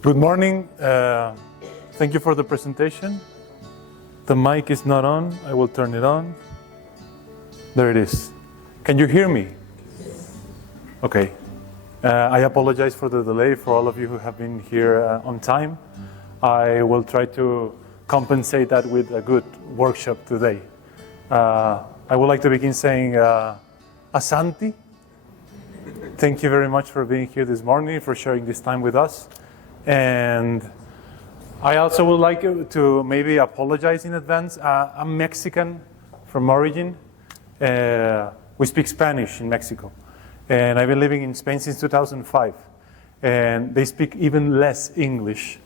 Good morning. Thank you for the presentation. The mic is not on. I will turn it on. There it is. Can you hear me? Okay. I apologize for the delay for all of you who have been here on time. I will try to compensate that with a good workshop today. I would like to begin saying Asante. Thank you very much for being here this morning, for sharing this time with us. And I also would like to maybe apologize in advance. I'm Mexican from origin. We speak Spanish in Mexico. And I've been living in Spain since 2005. And they speak even less English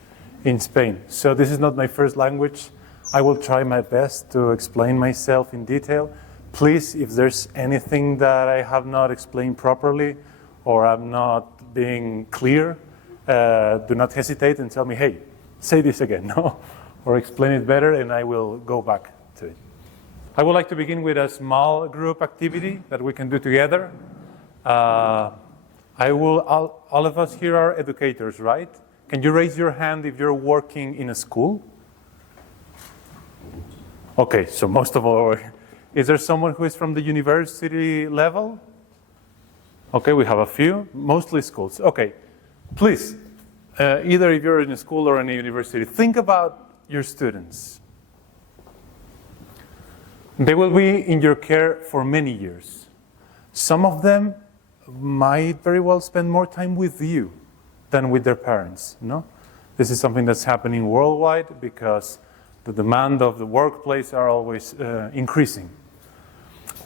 in Spain. So this is not my first language. I will try my best to explain myself in detail. Please, if there's anything that I have not explained properly or I'm not being clear, do not hesitate and tell me, hey, say this again, no? Or explain it better, and I will go back to it. I would like to begin with a small group activity that we can do together. All of us here are educators, right? Can you raise your hand if you're working in a school? Okay, so most of all, is there someone who is from the university level? Okay, we have a few, mostly schools. Okay. Please, either if you're in a school or in a university, think about your students. They will be in your care for many years. Some of them might very well spend more time with you than with their parents. No? This is something that's happening worldwide because the demand of the workplace are always increasing.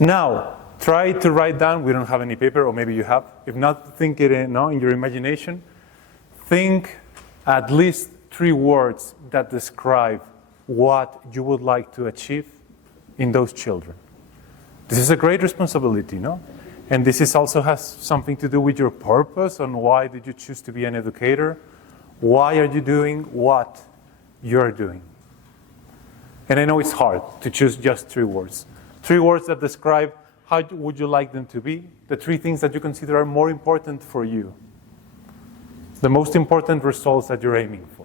Now, try to write down, we don't have any paper, or maybe you have. If not, think it in your imagination. Think at least 3 words that describe what you would like to achieve in those children. This is a great responsibility, no? And this is also has something to do with your purpose on why did you choose to be an educator? Why are you doing what you're doing? And I know it's hard to choose just 3 words. 3 words that describe how would you like them to be, the 3 things that you consider are more important for you. The most important results that you're aiming for.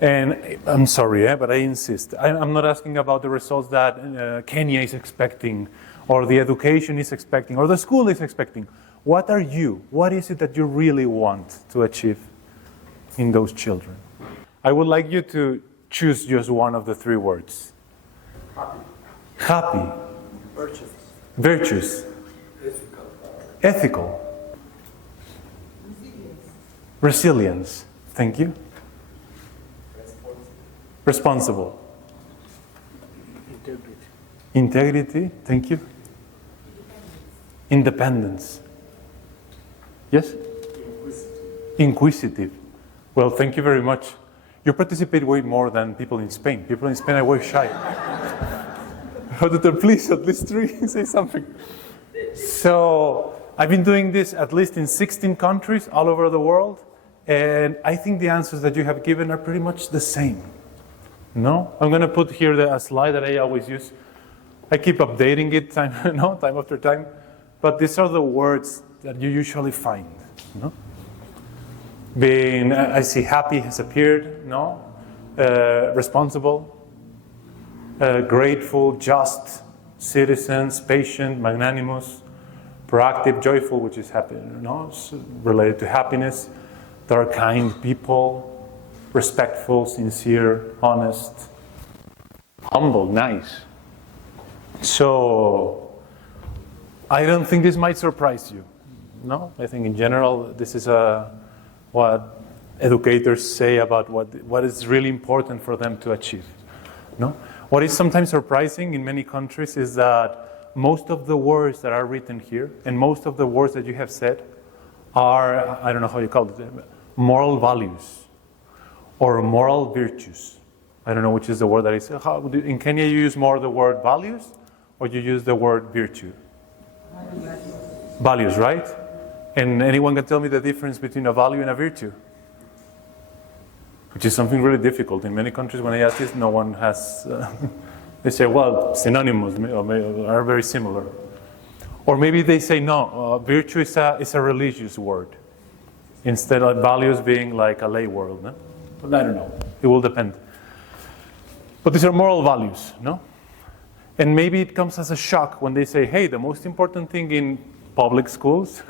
And I'm sorry, but I insist. I'm not asking about the results that Kenya is expecting, or the education is expecting, or the school is expecting. What are you? What is it that you really want to achieve in those children? I would like you to choose just one of the 3 words. Happy. Happy. Virtuous. Virtuous. Ethical. Ethical. Resilience. Thank you. Responsible. Integrity. Integrity. Thank you. Independence. Yes? Inquisitive. Well, thank you very much. You participate way more than people in Spain. People in Spain are way shy. Auditor, please, at least 3, say something. So, I've been doing this at least in 16 countries all over the world. And I think the answers that you have given are pretty much the same. No? I'm going to put here a slide that I always use. I keep updating it time after time. But these are the words that you usually find. No? Being, I see happy has appeared. No? Responsible. Grateful, just, citizens, patient, magnanimous, proactive, joyful, which is happy, related to happiness. They are kind people, respectful, sincere, honest, humble, nice. So, I don't think this might surprise you. No, I think in general, this is what educators say about what is really important for them to achieve. No? What is sometimes surprising in many countries is that most of the words that are written here, and most of the words that you have said, are, I don't know how you call it, moral values or moral virtues. I don't know which is the word that is. In Kenya, you use more the word values, or you use the word virtue? Values, right? And anyone can tell me the difference between a value and a virtue? Which is something really difficult. In many countries, when I ask this, no one has... they say, well, synonymous are very similar. Or maybe they say, no, virtue is a religious word. instead of values being like a lay world. No? But I don't know. It will depend. But these are moral values, no? And maybe it comes as a shock when they say, hey, the most important thing in public schools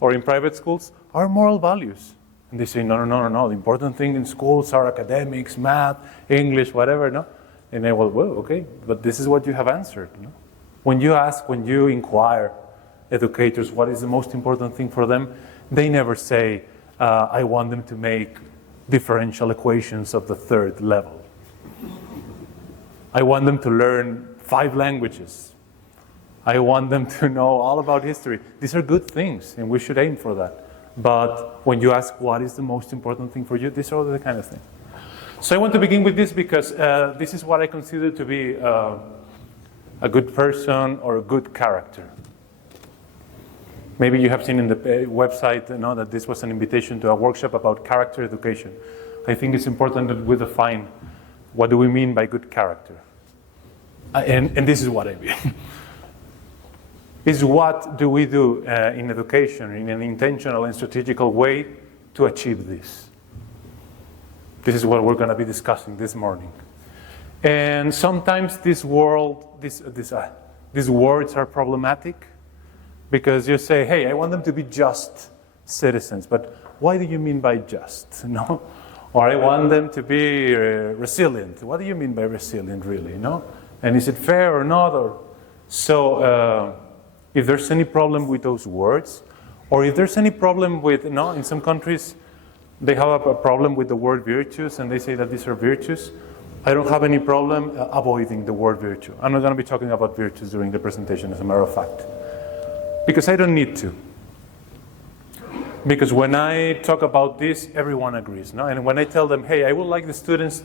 or in private schools are moral values. And they say, no. The important thing in schools are academics, math, English, whatever, no? And well, okay, but this is what you have answered. No? When you inquire educators what is the most important thing for them, they never say, I want them to make differential equations of the third level. I want them to learn 5 languages. I want them to know all about history. These are good things, and we should aim for that. But when you ask what is the most important thing for you, these are the kind of things. So I want to begin with this because this is what I consider to be a good person or a good character. Maybe you have seen in the website that this was an invitation to a workshop about character education. I think it's important that we define what do we mean by good character. And this is what I mean. Is what do we do in education in an intentional and strategical way to achieve this? This is what we're going to be discussing this morning. And sometimes these words are problematic because you say, hey, I want them to be just citizens. But what do you mean by just? No? Or I want them to be resilient. What do you mean by resilient, really? No? And is it fair or not? So if there's any problem with those words, or if there's any problem with, in some countries, they have a problem with the word virtues, and they say that these are virtues. I don't have any problem avoiding the word virtue. I'm not going to be talking about virtues during the presentation, as a matter of fact, because I don't need to. Because when I talk about this, everyone agrees. No? And when I tell them, hey, I would like the students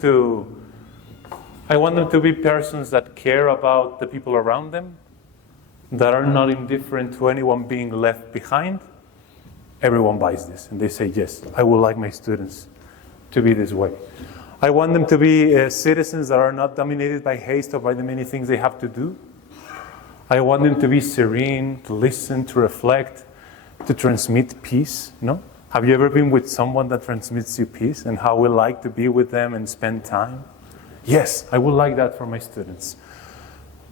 I want them to be persons that care about the people around them, that are not indifferent to anyone being left behind, everyone buys this. And they say, yes, I would like my students to be this way. I want them to be citizens that are not dominated by haste or by the many things they have to do. I want them to be serene, to listen, to reflect, to transmit peace. No? Have you ever been with someone that transmits you peace and how we like to be with them and spend time? Yes, I would like that for my students.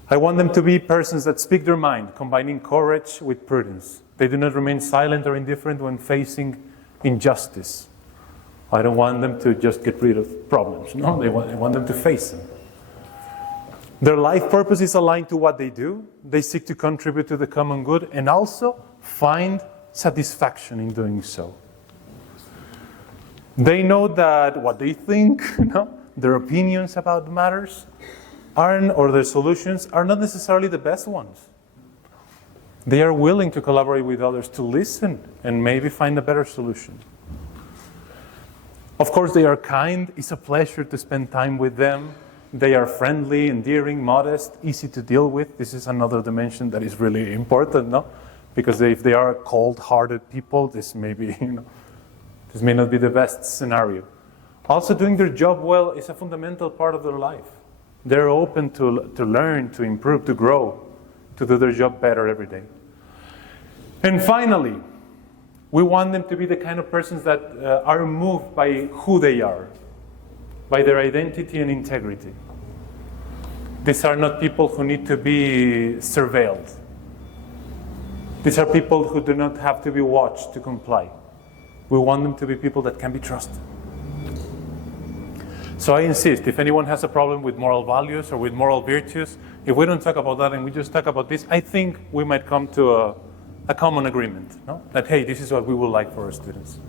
I want them to be persons that speak their mind, combining courage with prudence. They do not remain silent or indifferent when facing injustice. I don't want them to just get rid of problems. No, I want them to face them. Their life purpose is aligned to what they do. They seek to contribute to the common good and also find satisfaction in doing so. They know that what they think, their opinions about matters, or their solutions are not necessarily the best ones. They are willing to collaborate with others, to listen, and maybe find a better solution. Of course, they are kind. It's a pleasure to spend time with them. They are friendly, endearing, modest, easy to deal with. This is another dimension that is really important, no? Because if they are cold-hearted people, this may not be the best scenario. Also, doing their job well is a fundamental part of their life. They're open to learn, to improve, to grow, to do their job better every day. And finally, we want them to be the kind of persons that are moved by who they are, by their identity and integrity. These are not people who need to be surveilled. These are people who do not have to be watched to comply. We want them to be people that can be trusted. So I insist, if anyone has a problem with moral values or with moral virtues, if we don't talk about that and we just talk about this, I think we might come to a common agreement, no? That, hey, this is what we would like for our students.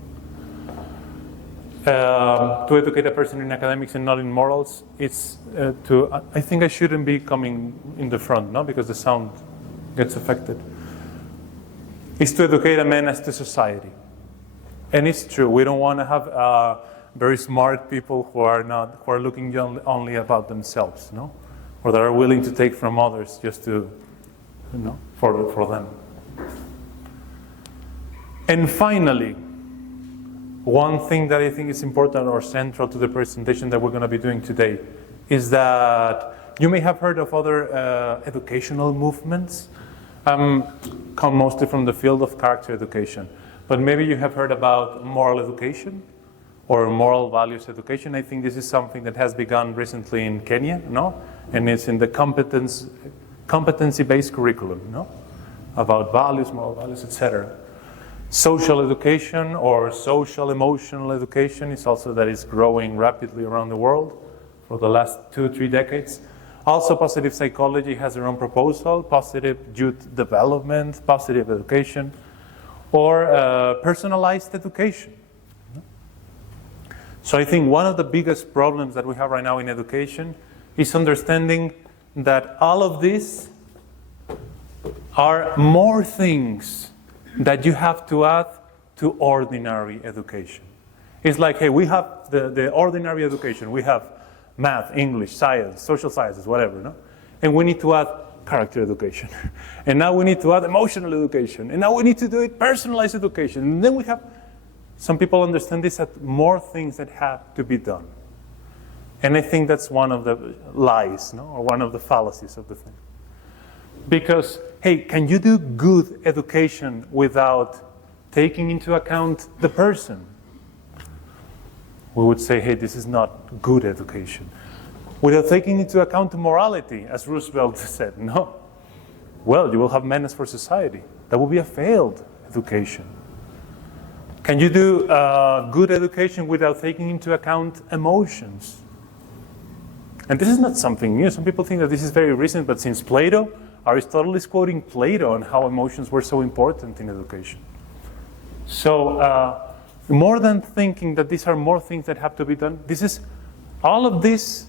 To educate a person in academics and not in morals, it's I think I shouldn't be coming in the front, no? Because the sound gets affected. It's to educate a menace to society. And it's true, we don't want to have very smart people who are looking only about themselves, no? Or that are willing to take from others just to, for them. And finally, one thing that I think is important or central to the presentation that we're going to be doing today is that you may have heard of other educational movements. Come mostly from the field of character education. but maybe you have heard about moral education or moral values education. I think this is something that has begun recently in Kenya, no? And it's in the competency-based curriculum, no? About values, moral values, etc. Social education or social emotional education is also that is growing rapidly around the world for the last 2 or 3 decades. Also, positive psychology has their own proposal, positive youth development, positive education, or personalized education. So I think one of the biggest problems that we have right now in education is understanding that all of these are more things that you have to add to ordinary education. It's like, hey, we have the ordinary education. We have math, English, science, social sciences, whatever, no? And we need to add character education. And now we need to add emotional education. And now we need to do it personalized education. And then we have, some people understand this as more things that have to be done. And I think that's one of the lies, no? Or one of the fallacies of the thing. Because, hey, can you do good education without taking into account the person? We would say, hey, this is not good education. Without taking into account morality, as Roosevelt said, no. Well, you will have menace for society. That will be a failed education. Can you do good education without taking into account emotions? And this is not something new. Some people think that this is very recent, but since Plato, Aristotle is quoting Plato on how emotions were so important in education. So more than thinking that these are more things that have to be done, all of these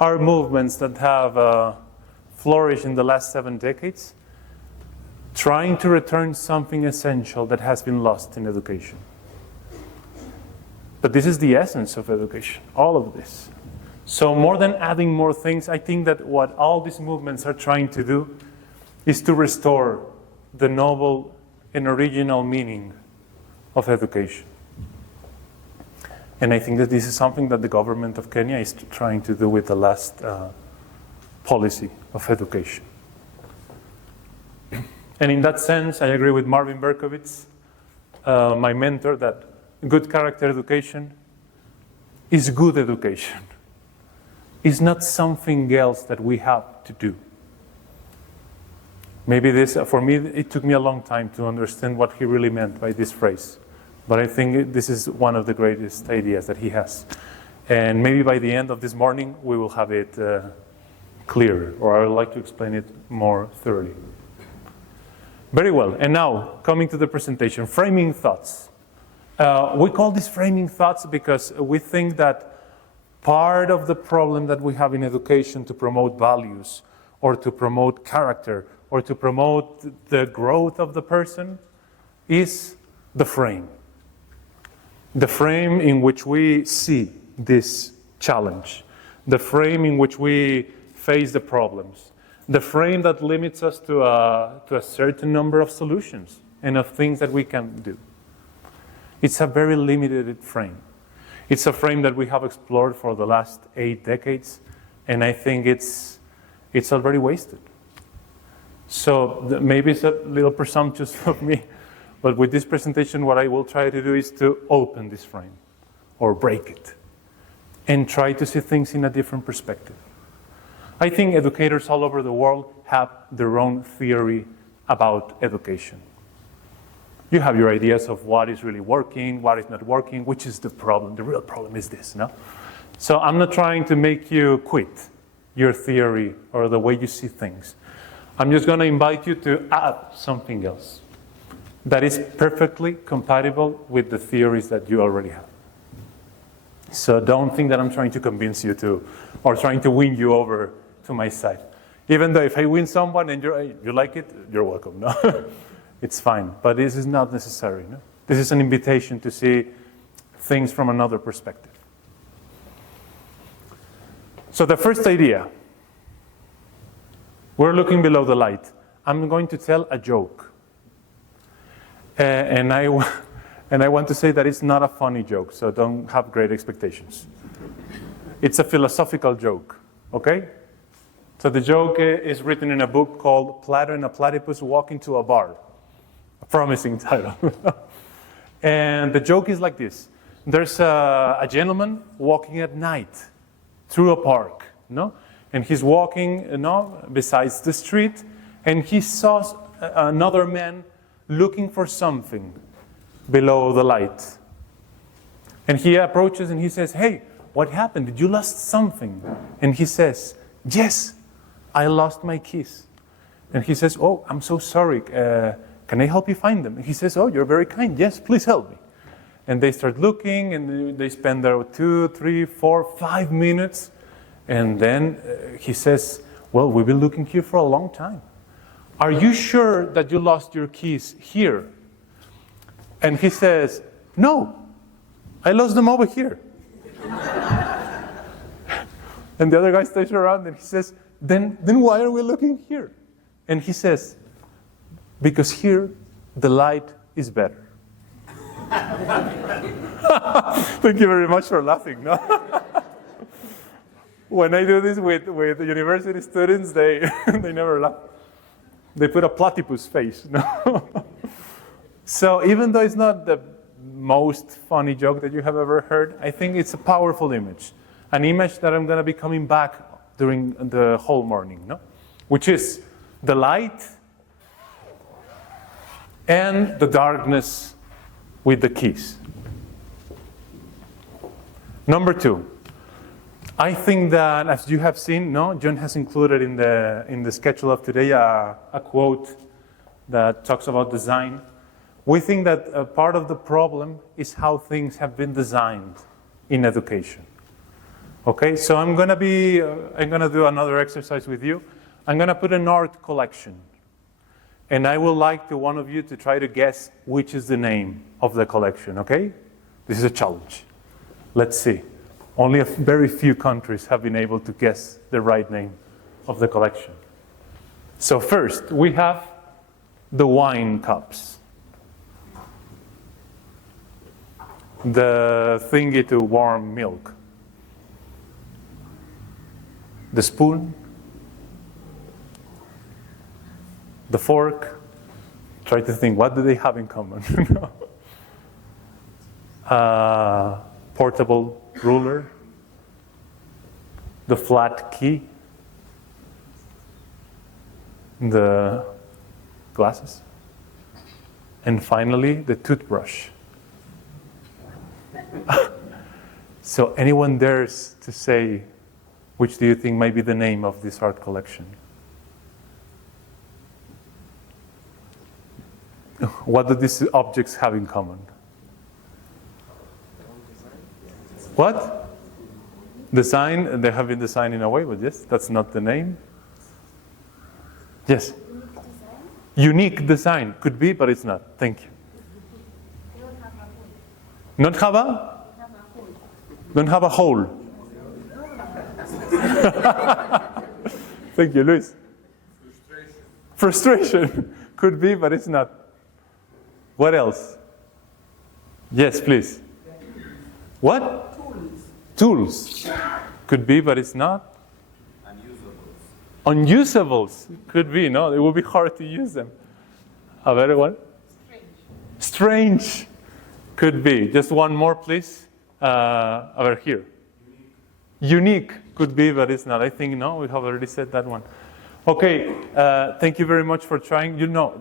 are movements that have flourished in the last 7 decades, trying to return something essential that has been lost in education. But this is the essence of education, all of this. So more than adding more things, I think that what all these movements are trying to do is to restore the noble and original meaning of education. And I think that this is something that the government of Kenya is trying to do with the last policy of education. And in that sense, I agree with Marvin Berkowitz, my mentor, that good character education is good education. It's not something else that we have to do. Maybe this, for me, it took me a long time to understand what he really meant by this phrase. But I think this is one of the greatest ideas that he has. And maybe by the end of this morning, we will have it clearer, or I would like to explain it more thoroughly. Very well, and now, coming to the presentation, framing thoughts. We call this framing thoughts because we think that part of the problem that we have in education to promote values, or to promote character, or to promote the growth of the person is the frame. The frame in which we see this challenge. The frame in which we face the problems. The frame that limits us to a certain number of solutions and of things that we can do. It's a very limited frame. It's a frame that we have explored for the last 8 decades, and I think it's already wasted. So maybe it's a little presumptuous of me, but with this presentation, what I will try to do is to open this frame, or break it, and try to see things in a different perspective. I think educators all over the world have their own theory about education. You have your ideas of what is really working, what is not working, which is the problem. The real problem is this, no? So I'm not trying to make you quit your theory or the way you see things. I'm just going to invite you to add something else that is perfectly compatible with the theories that you already have. So don't think that I'm trying to convince you to, or trying to win you over to my side. Even though if I win someone and you like it, you're welcome. No, it's fine. But this is not necessary. No? This is an invitation to see things from another perspective. So the first idea, we're looking below the light. I'm going to tell a joke. And I want to say that it's not a funny joke, so don't have great expectations. It's a philosophical joke, okay? So the joke is written in a book called Plato and a Platypus Walk into a Bar. A promising title. And the joke is like this. There's a gentleman walking at night through a park, no? And he's walking, besides the street, and he saw another man looking for something below the light. And he approaches and he says, "Hey, what happened? Did you lost something?" And he says, "Yes, I lost my keys." And he says, "Oh, I'm so sorry. Can I help you find them?" And he says, "Oh, you're very kind. Yes, please help me." And they start looking, and they spend there 2, 3, 4, 5 minutes. And then he says, "Well, we've been looking here for a long time. Are you sure that you lost your keys here?" And he says, "No, I lost them over here." And the other guy stays around and he says, then why are we looking here? And he says, "Because here the light is better." Thank you very much for laughing. No? When I do this with university students, they never laugh. They put a platypus face. No? So even though it's not the most funny joke that you have ever heard, I think it's a powerful image. An image that I'm going to be coming back during the whole morning, no? Which is the light and the darkness with the keys. Number 2, I think that, as you have seen, John has included in the schedule of today a quote that talks about design. We think that a part of the problem is how things have been designed in education. Okay, so I'm gonna do another exercise with you. I'm gonna put an art collection, and I would like one of you to try to guess which is the name of the collection. Okay, this is a challenge. Let's see. Only a very few countries have been able to guess the right name of the collection. So first, we have the wine cups, the thingy to warm milk, the spoon, the fork. Try to think, what do they have in common? Portable ruler, the flat key, the glasses, and finally the toothbrush. So anyone dares to say, which do you think might be the name of this art collection? What do these objects have in common? What? Design, they have been designed in a way, but yes, that's not the name. Yes? Unique design. Could be, but it's not. Thank you. Not have a? Don't have a hole. Thank you, Luis. Frustration. Could be, but it's not. What else? Yes, please. What? Tools. Could be, but it's not. Unusables. Could be, no? It will be hard to use them. A better one? Strange. Could be. Just one more, please. Over here. Unique. Could be, but it's not. I think, no, we have already said that one. Okay, thank you very much for trying. You know,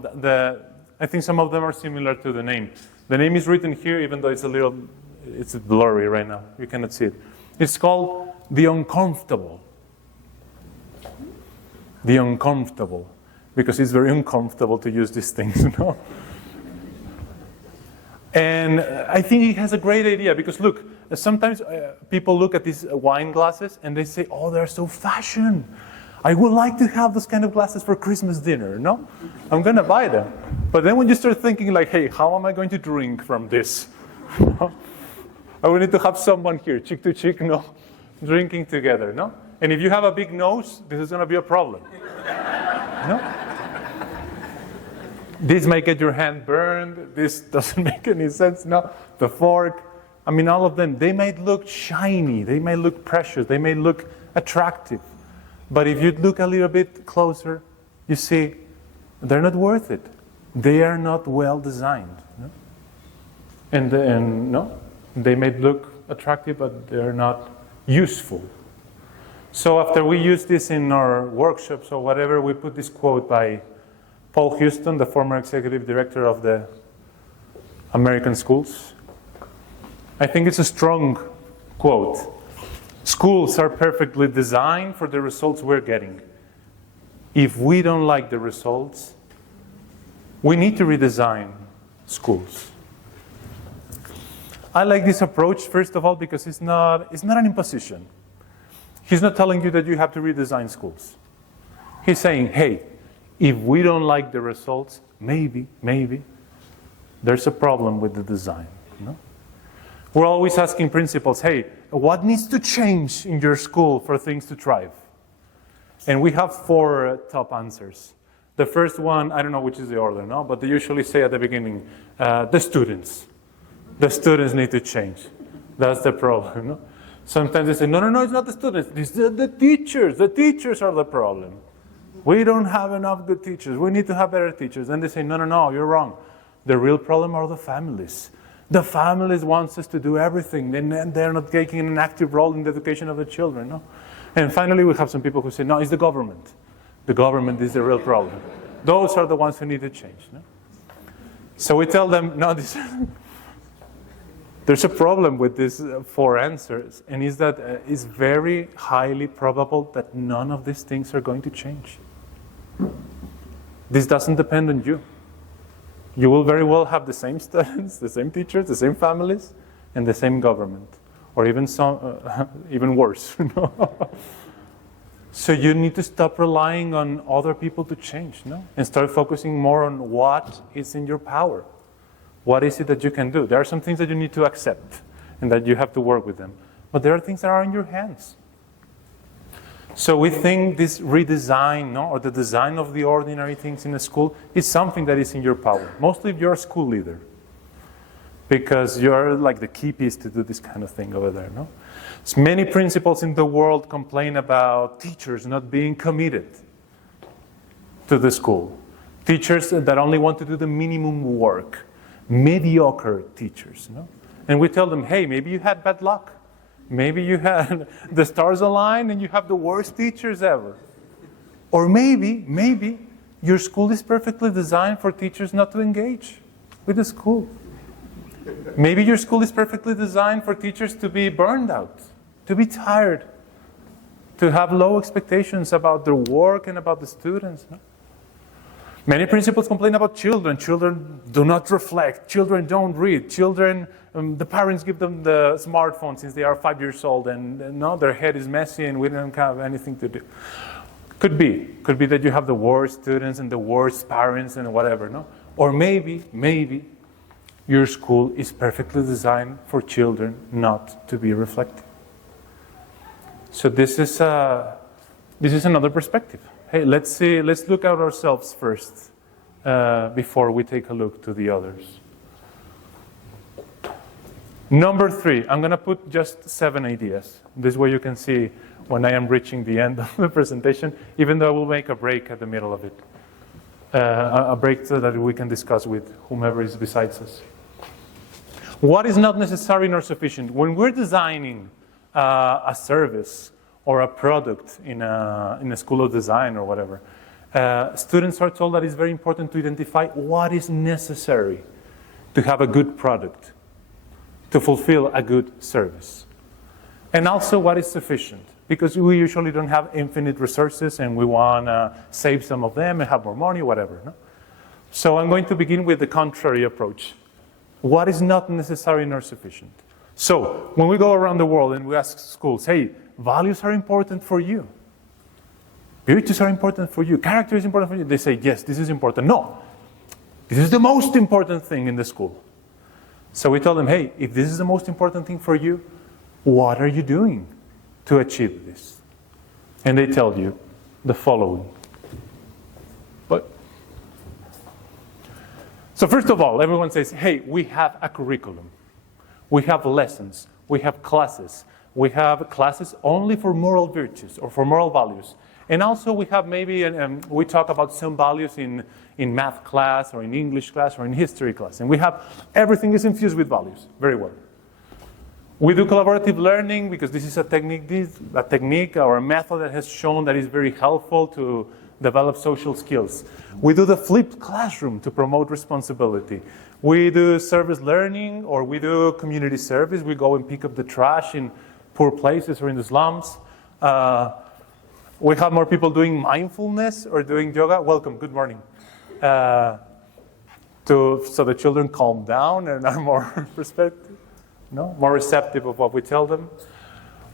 I think some of them are similar to the name. The name is written here, even though it's blurry right now. You cannot see it. It's called The Uncomfortable. The Uncomfortable. Because it's very uncomfortable to use these things, you know? And I think he has a great idea, because look, sometimes people look at these wine glasses and they say, "Oh, they're so fashion. I would like to have those kind of glasses for Christmas dinner." No? I'm going to buy them. But then when you start thinking like, "Hey, how am I going to drink from this?" I will need to have someone here, cheek to cheek, no? Drinking together, no? And if you have a big nose, this is going to be a problem. No? This might get your hand burned. This doesn't make any sense. No, the fork. I mean, all of them, they might look shiny. They might look precious. They may look attractive. But if you look a little bit closer, you see they're not worth it. They are not well designed. No? And no, they may look attractive, but they're not useful. So after we use this in our workshops or whatever, we put this quote by Paul Houston, the former executive director of the American schools. I think it's a strong quote. Schools are perfectly designed for the results we're getting. If we don't like the results, we need to redesign schools. I like this approach, first of all, because it's not an imposition. He's not telling you that you have to redesign schools. He's saying, hey, if we don't like the results, maybe, there's a problem with the design. You know? We're always asking principals, hey, what needs to change in your school for things to thrive? And we have 4 top answers. The first one, I don't know which is the order, no? But they usually say at the beginning, the students. The students need to change. That's the problem. No? Sometimes they say, no, it's not the students. It's the teachers. The teachers are the problem. We don't have enough good teachers. We need to have better teachers. Then they say, no, you're wrong. The real problem are the families. The families want us to do everything. And they're not taking an active role in the education of the children. No? And finally, we have some people who say, no, it's the government. The government is the real problem. Those are the ones who need to change. No? So we tell them, no, there's a problem with these 4 answers, and is that it's very highly probable that none of these things are going to change. This doesn't depend on you. You will very well have the same students, the same teachers, the same families, and the same government, or even even worse. So you need to stop relying on other people to change, no? And start focusing more on what is in your power. What is it that you can do? There are some things that you need to accept and that you have to work with them. But there are things that are in your hands. So we think this redesign, no, or the design of the ordinary things in a school is something that is in your power. Mostly if you're a school leader. Because you're like the key piece to do this kind of thing over there, no? So many principals in the world complain about teachers not being committed to the school. Teachers that only want to do the minimum work. Mediocre teachers. No? And we tell them, hey, maybe you had bad luck. Maybe you had the stars aligned and you have the worst teachers ever. Or maybe your school is perfectly designed for teachers not to engage with the school. Maybe your school is perfectly designed for teachers to be burned out, to be tired, to have low expectations about their work and about the students. No? Many principals complain about children. Children do not reflect. Children don't read. Children, the parents give them the smartphone since they are 5 years old, and no, their head is messy and we don't have anything to do. Could be that you have the worst students and the worst parents and whatever, no? Or maybe your school is perfectly designed for children not to be reflective. So this is another perspective. Hey, let's look at ourselves first before we take a look to the others. Number 3, I'm going to put just 7 ideas. This way you can see when I am reaching the end of the presentation, even though I will make a break at the middle of it. A break so that we can discuss with whomever is besides us. What is not necessary nor sufficient? When we're designing a service or a product in a school of design or whatever, students are told that it's very important to identify what is necessary to have a good product, to fulfill a good service. And also what is sufficient, because we usually don't have infinite resources and we want to save some of them and have more money, whatever. No? So I'm going to begin with the contrary approach. What is not necessary nor sufficient? So when we go around the world and we ask schools, hey, values are important for you. Virtues are important for you. Character is important for you. They say, yes, this is important. No, this is the most important thing in the school. So we tell them, hey, if this is the most important thing for you, what are you doing to achieve this? And they tell you the following. So first of all, everyone says, hey, we have a curriculum. We have lessons. We have classes. We have classes only for moral virtues or for moral values. And also we have maybe, we talk about some values in math class or in English class or in history class. And we have, everything is infused with values, very well. We do collaborative learning because this is a technique or a method that has shown that is very helpful to develop social skills. We do the flipped classroom to promote responsibility. We do service learning, or we do community service. We go and pick up the trash in poor places or in the slums. We have more people doing mindfulness or doing yoga. Welcome, good morning. So the children calm down and are more more receptive of what we tell them.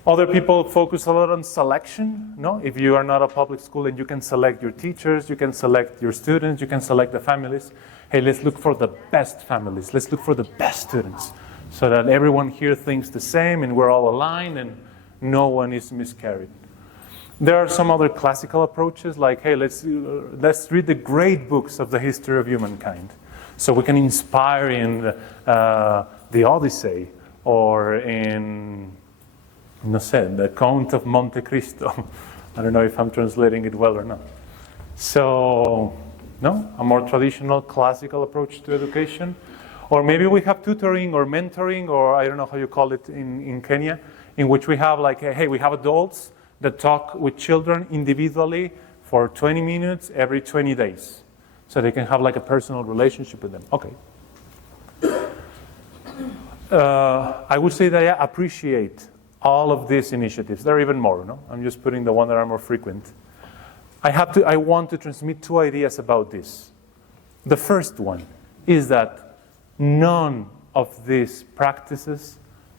Other people focus a lot on selection. If you are not a public school and you can select your teachers, you can select your students, you can select the families. Hey, let's look for the best families. Let's look for the best students so that everyone here thinks the same and we're all aligned and no one is miscarried. There are some other classical approaches like, hey, let's read the great books of the history of humankind so we can inspire in the Odyssey or in, the Count of Monte Cristo. I don't know if I'm translating it well or not. So, a more traditional classical approach to education. Or maybe we have tutoring or mentoring, or I don't know how you call it in Kenya, in which we have like, hey, we have adults that talk with children individually for 20 minutes every 20 days. So they can have like a personal relationship with them. Okay. I would say that I appreciate all of these initiatives. There are even more, I'm just putting the ones that are more frequent. I want to transmit two ideas about this. The first one is that none of these practices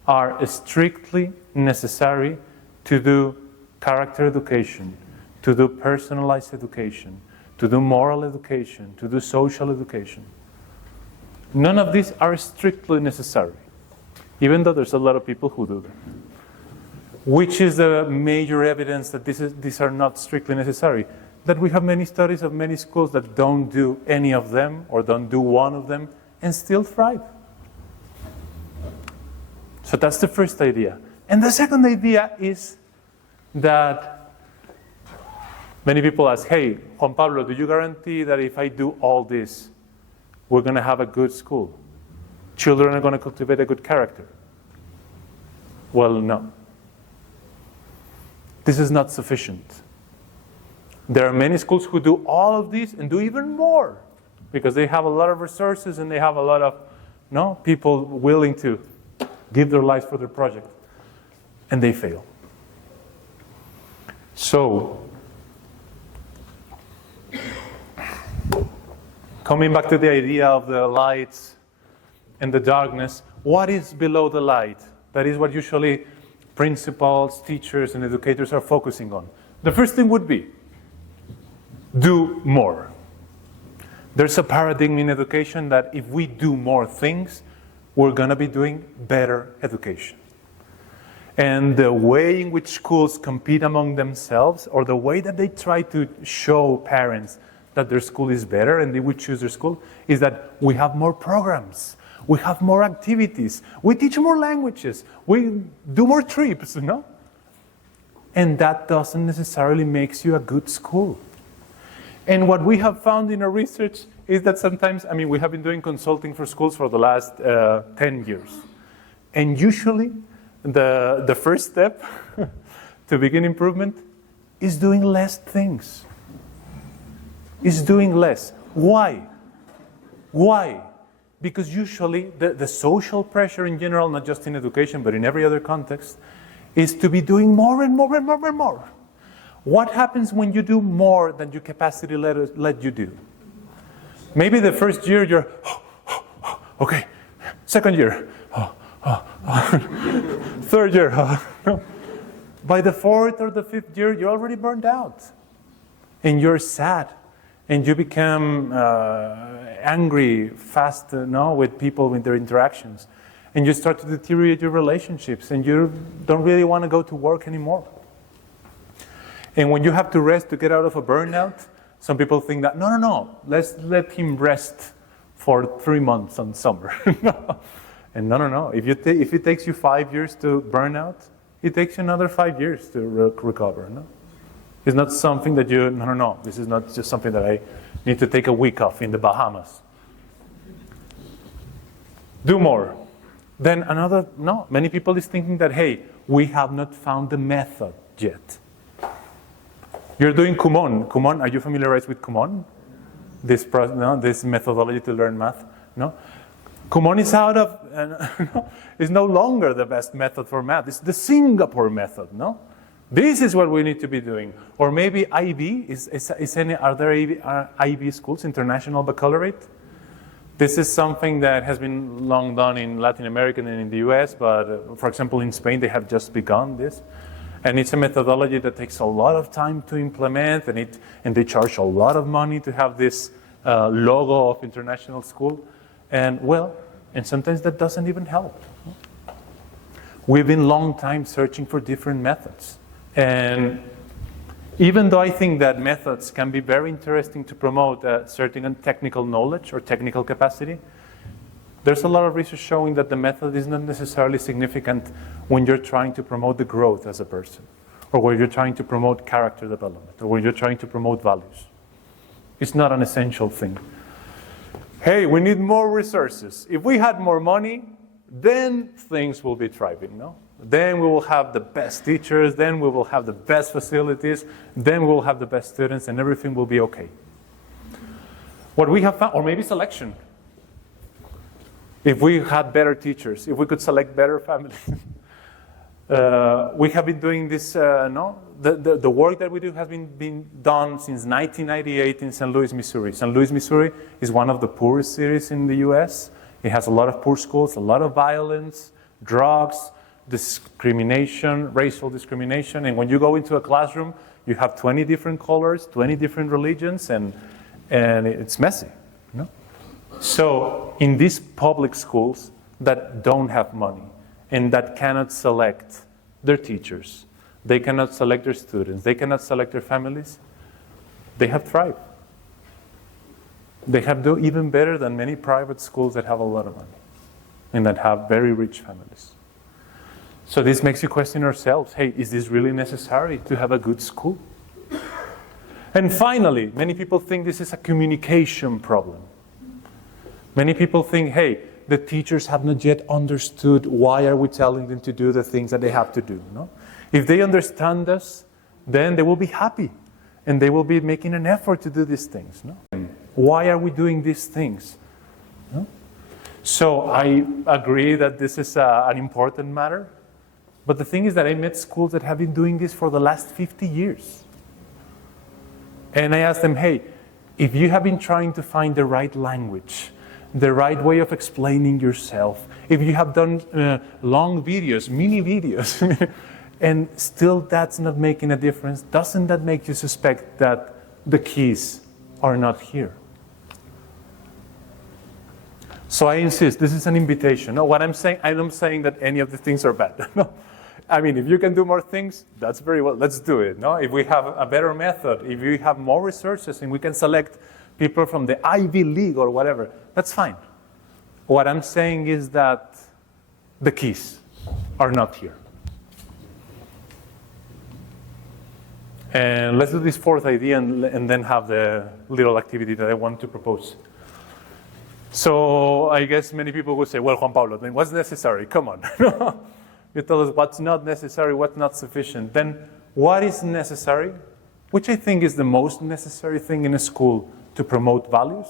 are strictly necessary to do character education, to do personalized education, to do moral education, to do social education. None of these are strictly necessary, even though there's a lot of people who do them. Which is the major evidence that these are not strictly necessary? That we have many studies of many schools that don't do any of them or don't do one of them and still thrive. So that's the first idea. And the second idea is that many people ask, hey, Juan Pablo, do you guarantee that if I do all this, we're going to have a good school? Children are going to cultivate a good character? Well, no. This is not sufficient. There are many schools who do all of this and do even more because they have a lot of resources and they have a lot of people willing to give their lives for their project, and they fail. So, coming back to the idea of the lights and the darkness, what is below the light? That is what usually principals, teachers, and educators are focusing on. The first thing would be, do more. There's a paradigm in education that if we do more things, we're going to be doing better education. And the way in which schools compete among themselves, or the way that they try to show parents that their school is better and they would choose their school, is that we have more programs. We have more activities. We teach more languages. We do more trips, And that doesn't necessarily make you a good school. And what we have found in our research is that sometimes, we have been doing consulting for schools for the last 10 years. And usually, the first step to begin improvement is doing less things. Is doing less. Why? Why? Because usually the social pressure in general, not just in education, but in every other context, is to be doing more and more and more and more. What happens when you do more than your capacity let you do? Maybe the first year you're, okay. Second year, third year. By the fourth or the fifth year, you're already burned out. And you're sad. And you become angry fast with people, with their interactions. And you start to deteriorate your relationships. And you don't really want to go to work anymore. And when you have to rest to get out of a burnout, some people think that, no, let's let him rest for 3 months on summer. And no. If it takes you 5 years to burn out, it takes you another 5 years to recover. It's not something that no, this is not just something that I need to take a week off in the Bahamas. Do more. Then many people is thinking that, hey, we have not found the method yet. You're doing Kumon. Kumon, are you familiarized with Kumon? This methodology to learn math? No? Kumon is is no longer the best method for math. It's the Singapore method, no? This is what we need to be doing. Or maybe IB, are there IB schools, International Baccalaureate? This is something that has been long done in Latin America and in the US, but for example in Spain they have just begun this. And it's a methodology that takes a lot of time to implement, and they charge a lot of money to have this logo of international school. And sometimes that doesn't even help. We've been long time searching for different methods. And even though I think that methods can be very interesting to promote a certain technical knowledge or technical capacity, there's a lot of research showing that the method is not necessarily significant when you're trying to promote the growth as a person, or when you're trying to promote character development, or when you're trying to promote values. It's not an essential thing. Hey, we need more resources. If we had more money, then things will be thriving, no? Then we will have the best teachers, then we will have the best facilities, then we will have the best students, and everything will be okay. What we have found, or maybe selection. If we had better teachers, if we could select better families. We have been doing this, the work that we do has been done since 1998 in St. Louis, Missouri. St. Louis, Missouri is one of the poorest cities in the US. It has a lot of poor schools, a lot of violence, drugs, discrimination, racial discrimination. And when you go into a classroom, you have 20 different colors, 20 different religions, and it's messy. No? So in these public schools that don't have money and that cannot select their teachers, they cannot select their students, they cannot select their families, they have thrived. They have done even better than many private schools that have a lot of money and that have very rich families. So this makes you question yourselves, hey, is this really necessary to have a good school? And finally, many people think this is a communication problem. Many people think, hey, the teachers have not yet understood why are we telling them to do the things that they have to do. No? If they understand us, then they will be happy and they will be making an effort to do these things. No? Why are we doing these things? No? So I agree that this is an important matter. But the thing is that I met schools that have been doing this for the last 50 years. And I asked them, hey, if you have been trying to find the right language, the right way of explaining yourself, if you have done long videos, mini videos, and still that's not making a difference, doesn't that make you suspect that the keys are not here? So I insist, this is an invitation. No, what I'm saying, I'm not saying that any of the things are bad. No. I mean, if you can do more things, that's very well, let's do it. No? If we have a better method, if we have more resources and we can select people from the Ivy League or whatever, that's fine. What I'm saying is that the keys are not here. And let's do this fourth idea and then have the little activity that I want to propose. So I guess many people would say, well, Juan Pablo, then what's necessary? Come on. You tell us what's not necessary, what's not sufficient. Then what is necessary, which I think is the most necessary thing in a school to promote values.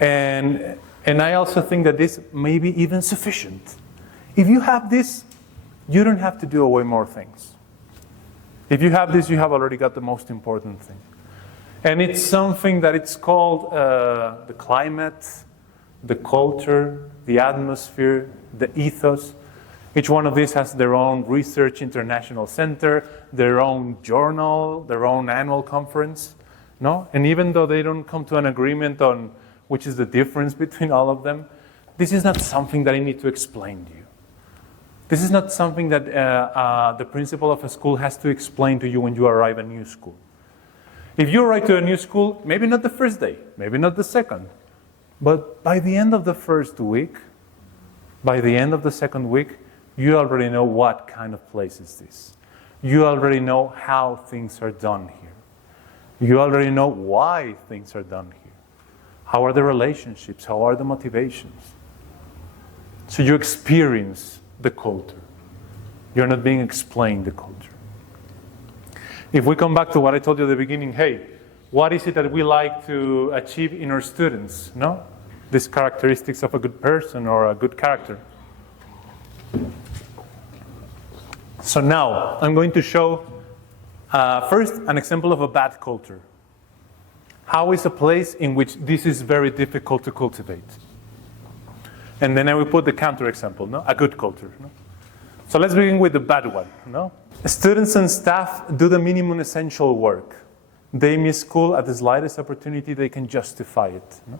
And I also think that this may be even sufficient. If you have this, you don't have to do away more things. If you have this, you have already got the most important thing. And it's something that it's called the climate, the culture, the atmosphere, the ethos. Each one of these has their own research international center, their own journal, their own annual conference. No? And even though they don't come to an agreement on which is the difference between all of them, this is not something that I need to explain to you. This is not something that the principal of a school has to explain to you when you arrive at a new school. If you arrive to a new school, maybe not the first day, maybe not the second, but by the end of the first week, by the end of the second week, you already know what kind of place is this. You already know how things are done here. You already know why things are done here. How are the relationships? How are the motivations? So you experience the culture. You're not being explained the culture. If we come back to what I told you at the beginning, hey, what is it that we like to achieve in our students? No? These characteristics of a good person or a good character. So now, I'm going to show first an example of a bad culture. How is a place in which this is very difficult to cultivate? And then I will put the counterexample, no? A good culture. No? So let's begin with the bad one. No? Students and staff do the minimum essential work. They miss school at the slightest opportunity they can justify it. No?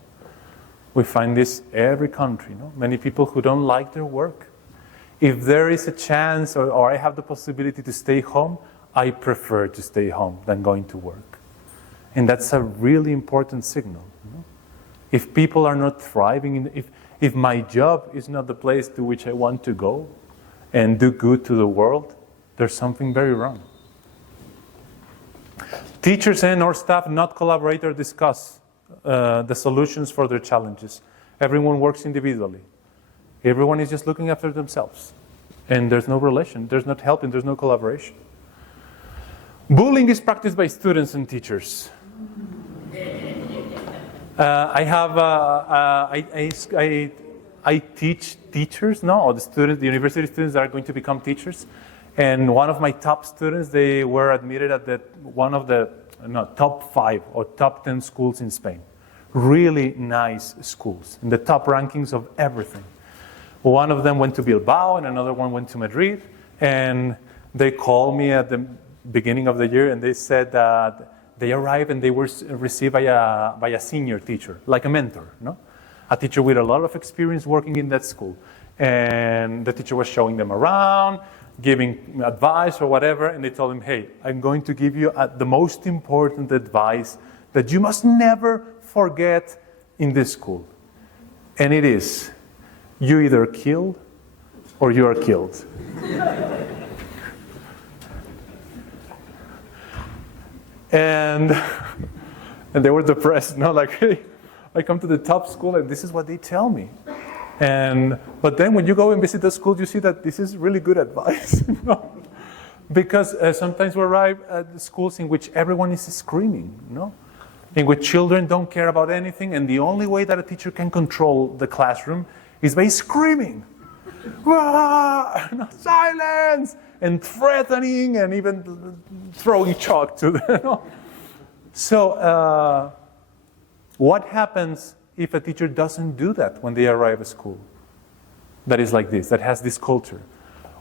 We find this every country. No? Many people who don't like their work. If there is a chance or I have the possibility to stay home, I prefer to stay home than going to work. And that's a really important signal. No? If people are not thriving, if my job is not the place to which I want to go and do good to the world, there's something very wrong. Teachers and or staff not collaborate or discuss the solutions for their challenges. Everyone works individually. Everyone is just looking after themselves. And there's no relation, there's not helping, there's no collaboration. Bullying is practiced by students and teachers. I teach teachers now, or the university students that are going to become teachers. And one of my top students, they were admitted at one of the top 5 or top 10 schools in Spain. Really nice schools, in the top rankings of everything. One of them went to Bilbao, and another one went to Madrid. And they called me at the beginning of the year, and they said that they arrived and they were received by a senior teacher, like a mentor, no? A teacher with a lot of experience working in that school. And the teacher was showing them around, giving advice or whatever, and they told him, hey, I'm going to give you the most important advice that you must never forget in this school. And it is, you either killed or you are killed. And they were depressed, no? Like, hey, I come to the top school and this is what they tell me. But then when you go and visit the school, you see that this is really good advice. No? Because sometimes we arrive at the schools in which everyone is screaming, no? In which children don't care about anything, and the only way that a teacher can control the classroom is by screaming. No, silence! And threatening and even throwing chalk to them. No? So what happens if a teacher doesn't do that when they arrive at school? That is like this, that has this culture.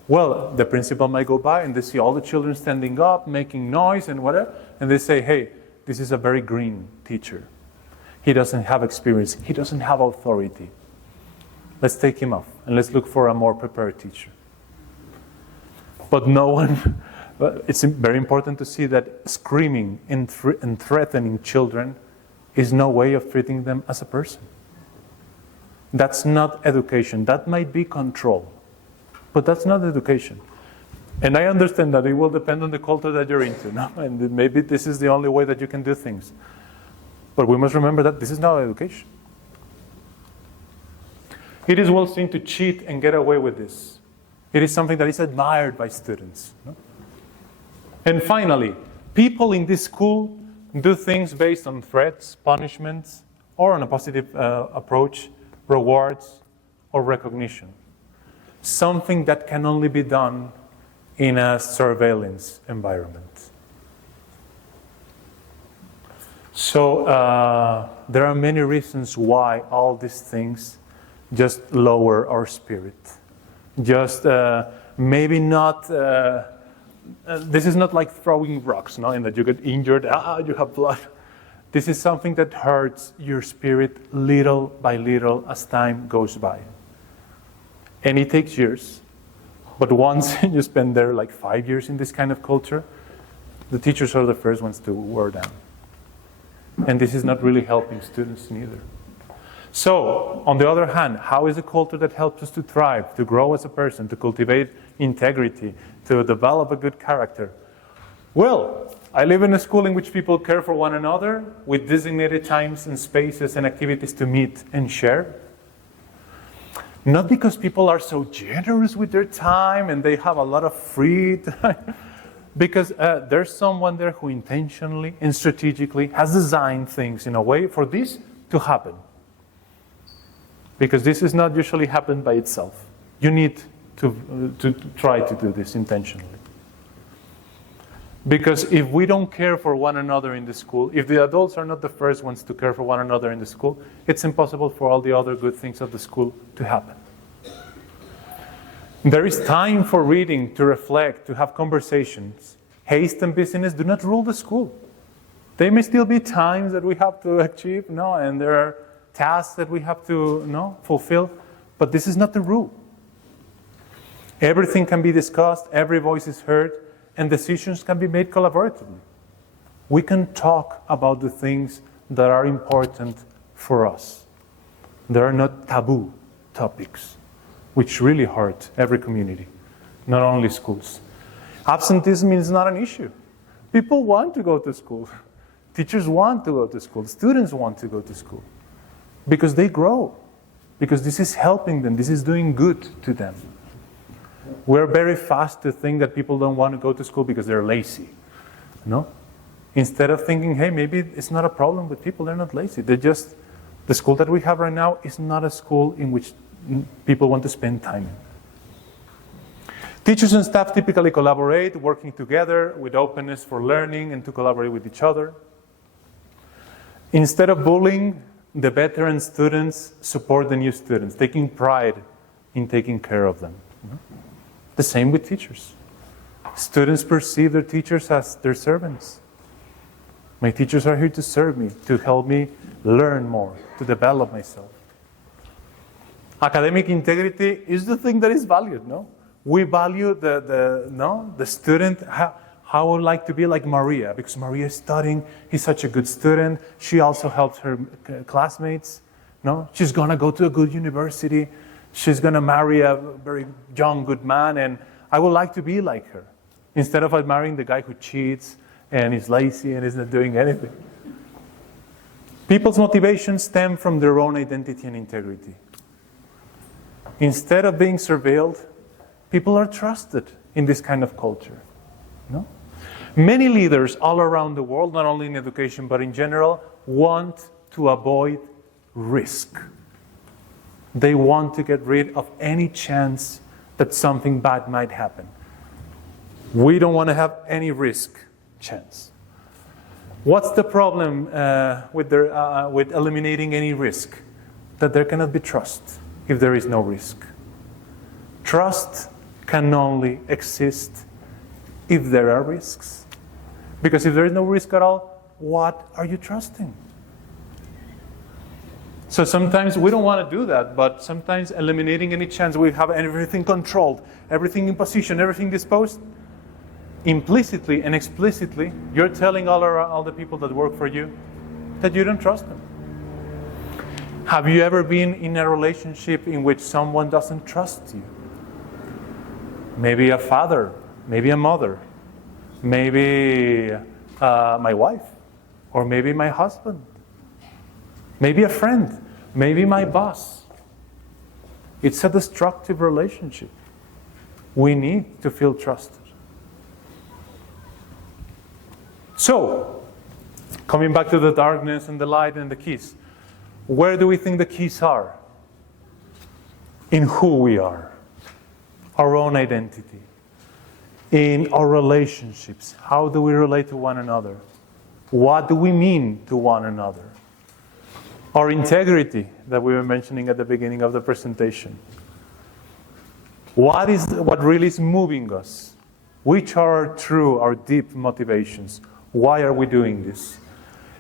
Well, the principal might go by and they see all the children standing up, making noise and whatever, and they say, hey, this is a very green teacher. He doesn't have experience. He doesn't have authority. Let's take him off and let's look for a more prepared teacher. But no one, it's very important to see that screaming and threatening children is no way of treating them as a person. That's not education. That might be control. But that's not education. And I understand that it will depend on the culture that you're into. No? And maybe this is the only way that you can do things. But we must remember that this is not education. It is well seen to cheat and get away with this. It is something that is admired by students. No? And finally, people in this school do things based on threats, punishments, or on a positive approach, rewards, or recognition. Something that can only be done in a surveillance environment. So there are many reasons why all these things just lower our spirit. Just maybe not, this is not like throwing rocks, no? And that you get injured, you have blood. This is something that hurts your spirit little by little as time goes by. And it takes years. But once you spend there like 5 years in this kind of culture, the teachers are the first ones to wear down. And this is not really helping students neither. So, on the other hand, how is a culture that helps us to thrive, to grow as a person, to cultivate integrity, to develop a good character? Well, I live in a school in which people care for one another with designated times and spaces and activities to meet and share. Not because people are so generous with their time and they have a lot of free time, because there's someone there who intentionally and strategically has designed things in a way for this to happen. Because this is not usually happen by itself. You need to try to do this intentionally. Because if we don't care for one another in the school, if the adults are not the first ones to care for one another in the school, it's impossible for all the other good things of the school to happen. There is time for reading, to reflect, to have conversations. Haste and busyness do not rule the school. There may still be times that we have to achieve, and there are tasks that we have to fulfill, but this is not the rule. Everything can be discussed, every voice is heard, and decisions can be made collaboratively. We can talk about the things that are important for us. There are not taboo topics, which really hurt every community, not only schools. Absenteeism is not an issue. People want to go to school. Teachers want to go to school. Students want to go to school because they grow, because this is helping them, this is doing good to them. We're very fast to think that people don't want to go to school because they're lazy. No? Instead of thinking, hey, maybe it's not a problem with people, they're not lazy. They're just, the school that we have right now is not a school in which people want to spend time in. Teachers and staff typically collaborate, working together with openness for learning and to collaborate with each other. Instead of bullying, the veteran students support the new students, taking pride in taking care of them. The same with teachers. Students perceive their teachers as their servants. My teachers are here to serve me, to help me learn more, to develop myself. Academic integrity is the thing that is valued, no? We value the student. How I would like to be like Maria, because Maria is studying. He's such a good student. She also helps her classmates. No, she's gonna go to a good university. She's gonna marry a very young, good man, and I would like to be like her. Instead of marrying the guy who cheats and is lazy and is not doing anything. People's motivations stem from their own identity and integrity. Instead of being surveilled, people are trusted in this kind of culture. No? Many leaders all around the world, not only in education but in general, want to avoid risk. They want to get rid of any chance that something bad might happen. We don't want to have any risk chance. What's the problem with eliminating any risk? That there cannot be trust if there is no risk. Trust can only exist if there are risks. Because if there is no risk at all, what are you trusting? So sometimes we don't want to do that, but sometimes eliminating any chance we have everything controlled, everything in position, everything disposed, implicitly and explicitly, you're telling all the people that work for you that you don't trust them. Have you ever been in a relationship in which someone doesn't trust you? Maybe a father, maybe a mother, maybe my wife, or maybe my husband, maybe a friend, maybe my boss. It's a destructive relationship. We need to feel trusted. So, coming back to the darkness and the light and the keys, where do we think the keys are? In who we are, our own identity, in our relationships. How do we relate to one another? What do we mean to one another? Our integrity that we were mentioning at the beginning of the presentation. What really is moving us? Which are true, our deep motivations? Why are we doing this?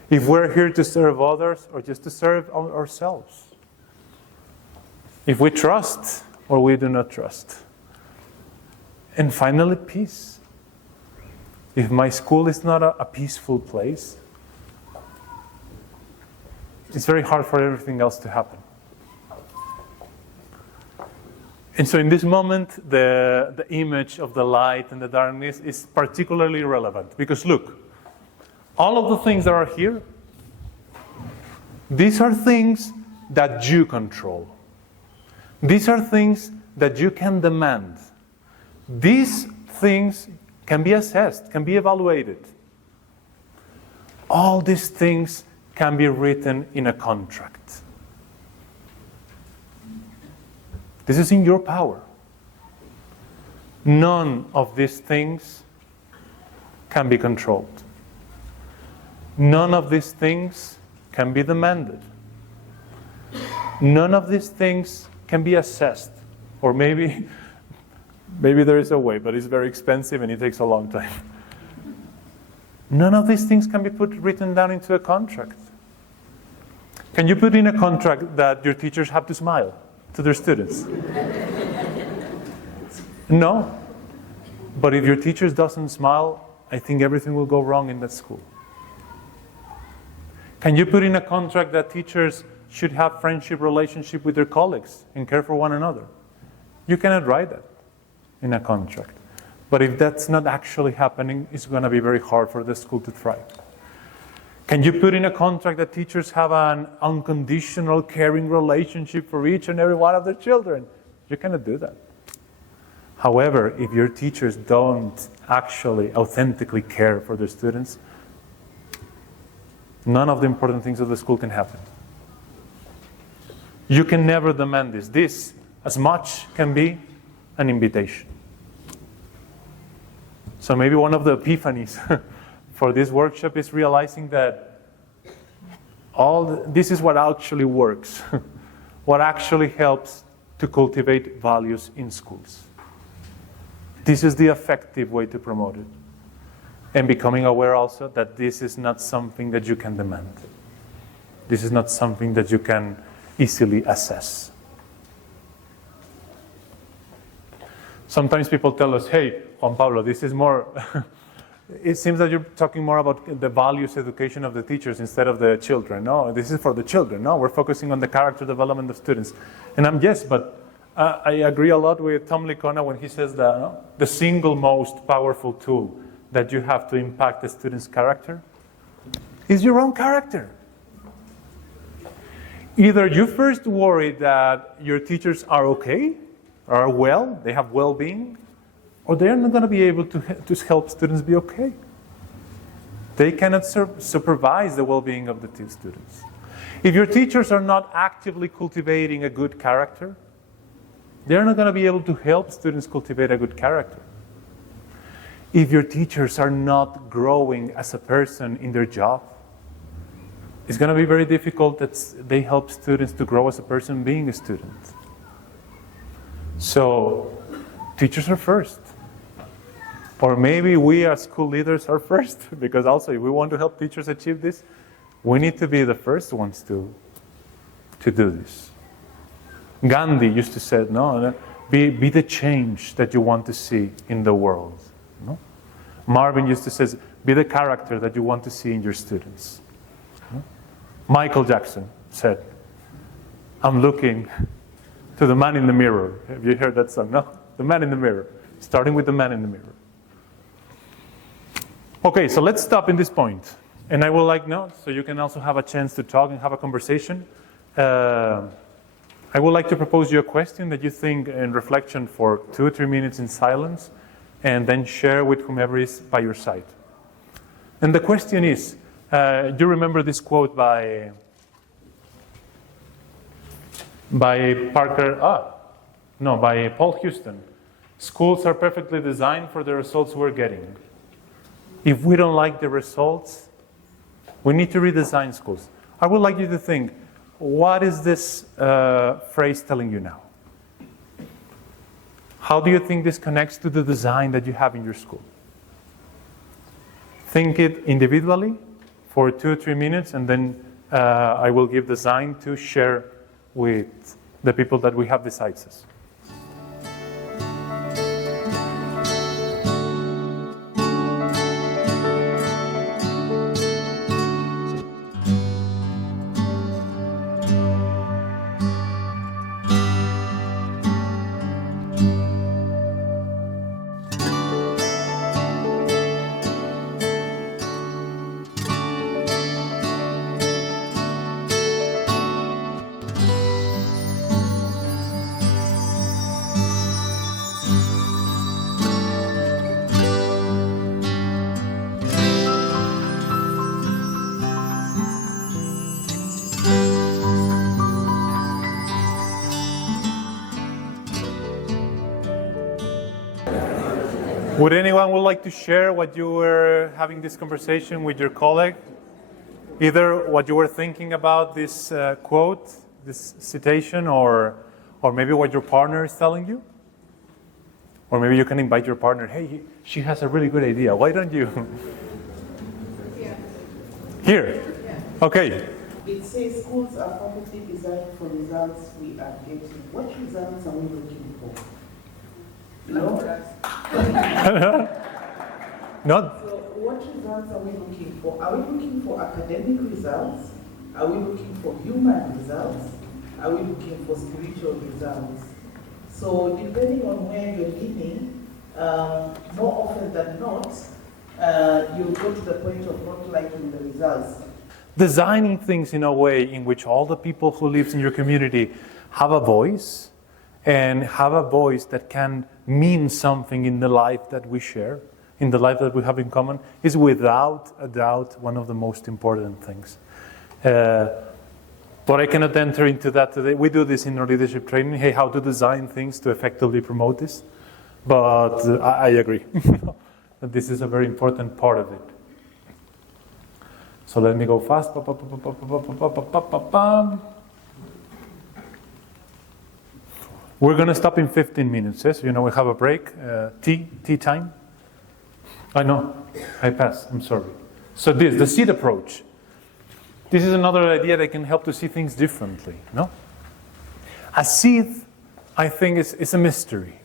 If we're here to serve others or just to serve ourselves? If we trust or we do not trust? And finally, peace. If my school is not a peaceful place, it's very hard for everything else to happen. And so in this moment, the image of the light and the darkness is particularly relevant. Because look, all of the things that are here, these are things that you control. These are things that you can demand. These things can be assessed, can be evaluated. All these things can be written in a contract. This is in your power. None of these things can be controlled. None of these things can be demanded. None of these things can be assessed. Or maybe there is a way, but it's very expensive and it takes a long time. None of these things can be written down into a contract. Can you put in a contract that your teachers have to smile to their students? No. But if your teacher doesn't smile, I think everything will go wrong in that school. Can you put in a contract that teachers should have friendship relationship with their colleagues and care for one another? You cannot write that in a contract. But if that's not actually happening, it's going to be very hard for the school to thrive. Can you put in a contract that teachers have an unconditional, caring relationship for each and every one of their children? You cannot do that. However, if your teachers don't actually authentically care for their students, none of the important things of the school can happen. You can never demand this. This, as much, can be an invitation. So maybe one of the epiphanies for this workshop is realizing that this is what actually works, what actually helps to cultivate values in schools. This is the effective way to promote it. And becoming aware also that this is not something that you can demand. This is not something that you can easily assess. Sometimes people tell us, hey, Juan Pablo, this is more, it seems that you're talking more about the values education of the teachers instead of the children. No, this is for the children. No, we're focusing on the character development of students. And yes, but I agree a lot with Tom Licona when he says that the single most powerful tool that you have to impact the student's character is your own character. Either you first worry that your teachers are okay, are well, they have well-being, or they're not going to be able to help students be okay. They cannot supervise the well-being of the students. If your teachers are not actively cultivating a good character, they're not going to be able to help students cultivate a good character. If your teachers are not growing as a person in their job, it's going to be very difficult that they help students to grow as a person being a student. So, teachers are first. Or maybe we as school leaders are first, because also if we want to help teachers achieve this, we need to be the first ones to do this. Gandhi used to say, be the change that you want to see in the world. No? Marvin used to say, be the character that you want to see in your students. No? Michael Jackson said, I'm looking to the man in the mirror. Have you heard that song? No? The man in the mirror. Starting with the man in the mirror. Okay, so let's stop in this point. And I would like now, so you can also have a chance to talk and have a conversation. I would like to propose you a question that you think in reflection for 2 or 3 minutes in silence, and then share with whomever is by your side. And the question is, do you remember this quote by Paul Houston? Schools are perfectly designed for the results we're getting. If we don't like the results, we need to redesign schools. I would like you to think, what is this phrase telling you now? How do you think this connects to the design that you have in your school? Think it individually for 2 or 3 minutes, and then I will give design to share with the people that we have besides us. Would anyone would like to share what you were having this conversation with your colleague? Either what you were thinking about this quote, this citation, or maybe what your partner is telling you? Or maybe you can invite your partner, hey, she has a really good idea. Why don't you? Here? Okay. It says schools are perfectly designed for results we are getting. What results are we looking for? No? Not. So what results are we looking for? Are we looking for academic results? Are we looking for human results? Are we looking for spiritual results? So depending on where you're leaning, more often than not, you go to the point of not liking the results. Designing things in a way in which all the people who live in your community have a voice, and have a voice that can mean something in the life that we share, in the life that we have in common, is without a doubt one of the most important things. But I cannot enter into that today. We do this in our leadership training, hey, how to design things to effectively promote this. But I agree that this is a very important part of it. So let me go fast. We're going to stop in 15 minutes. Yes? You know, we have a break. Tea time. I know. I pass. I'm sorry. So the seed approach. This is another idea that can help to see things differently. No? A seed, I think, is a mystery.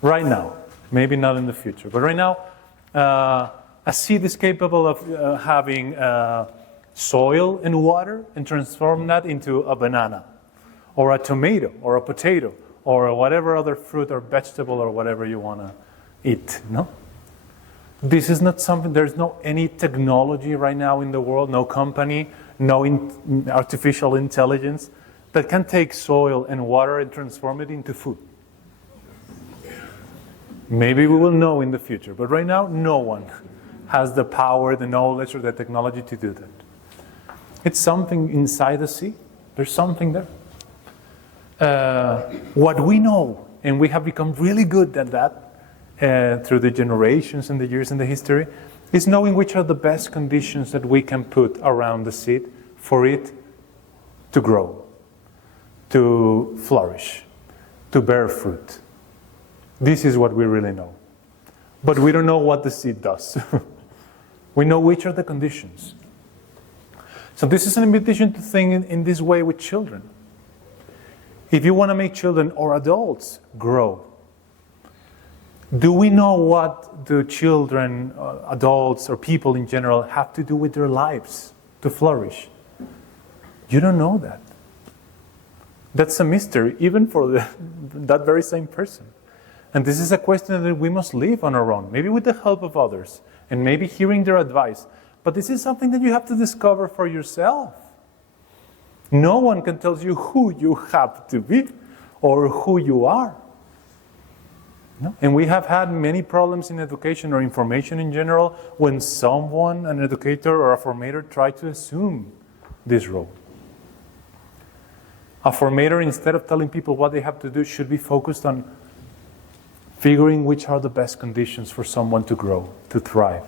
Right now. Maybe not in the future. But right now, a seed is capable of having soil and water and transform that into a banana, or a tomato, or a potato, or whatever other fruit or vegetable or whatever you want to eat. No? This is not something, there's no any technology right now in the world, no company, no artificial intelligence that can take soil and water and transform it into food. Maybe we will know in the future, but right now, no one has the power, the knowledge, or the technology to do that. It's something inside the sea. There's something there. What we know, and we have become really good at that through the generations and the years in the history, is knowing which are the best conditions that we can put around the seed for it to grow, to flourish, to bear fruit. This is what we really know. But we don't know what the seed does. We know which are the conditions. So this is an invitation to think in this way with children. If you want to make children or adults grow, do we know what the children, adults, or people in general have to do with their lives to flourish? You don't know that. That's a mystery, even for that very same person. And this is a question that we must live on our own, maybe with the help of others, and maybe hearing their advice. But this is something that you have to discover for yourself. No one can tell you who you have to be or who you are. No? And we have had many problems in education or information in general when someone, an educator or a formator, tried to assume this role. A formator, instead of telling people what they have to do, should be focused on figuring which are the best conditions for someone to grow, to thrive,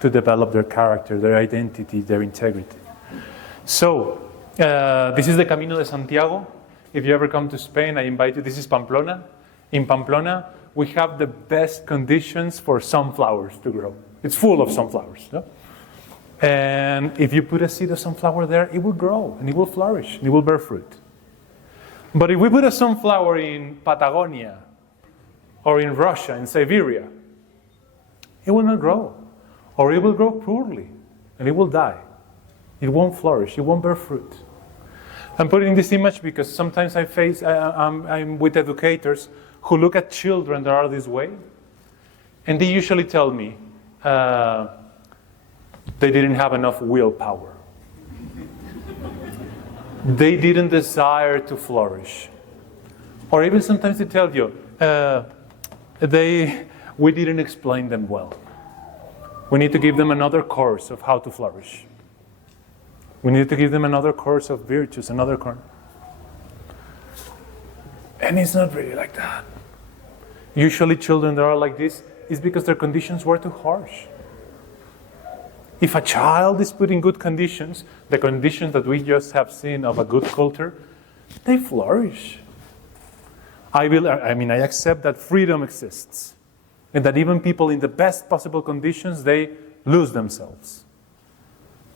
to develop their character, their identity, their integrity. So, this is the Camino de Santiago. If you ever come to Spain, I invite you. This is Pamplona. In Pamplona, we have the best conditions for sunflowers to grow. It's full of sunflowers. No? And if you put a seed of sunflower there, it will grow, and it will flourish, and it will bear fruit. But if we put a sunflower in Patagonia, or in Russia, in Siberia, it will not grow. Or it will grow poorly, and it will die. It won't flourish, it won't bear fruit. I'm putting this image because sometimes I'm with educators who look at children that are this way, and they usually tell me they didn't have enough willpower. They didn't desire to flourish. Or even sometimes they tell you, we didn't explain them well. We need to give them another course of how to flourish. We need to give them another course of virtues, another course. And it's not really like that. usually children that are like this is because their conditions were too harsh. If a child is put in good conditions, the conditions that we just have seen of a good culture, they flourish. I accept that freedom exists, and that even people in the best possible conditions, they lose themselves.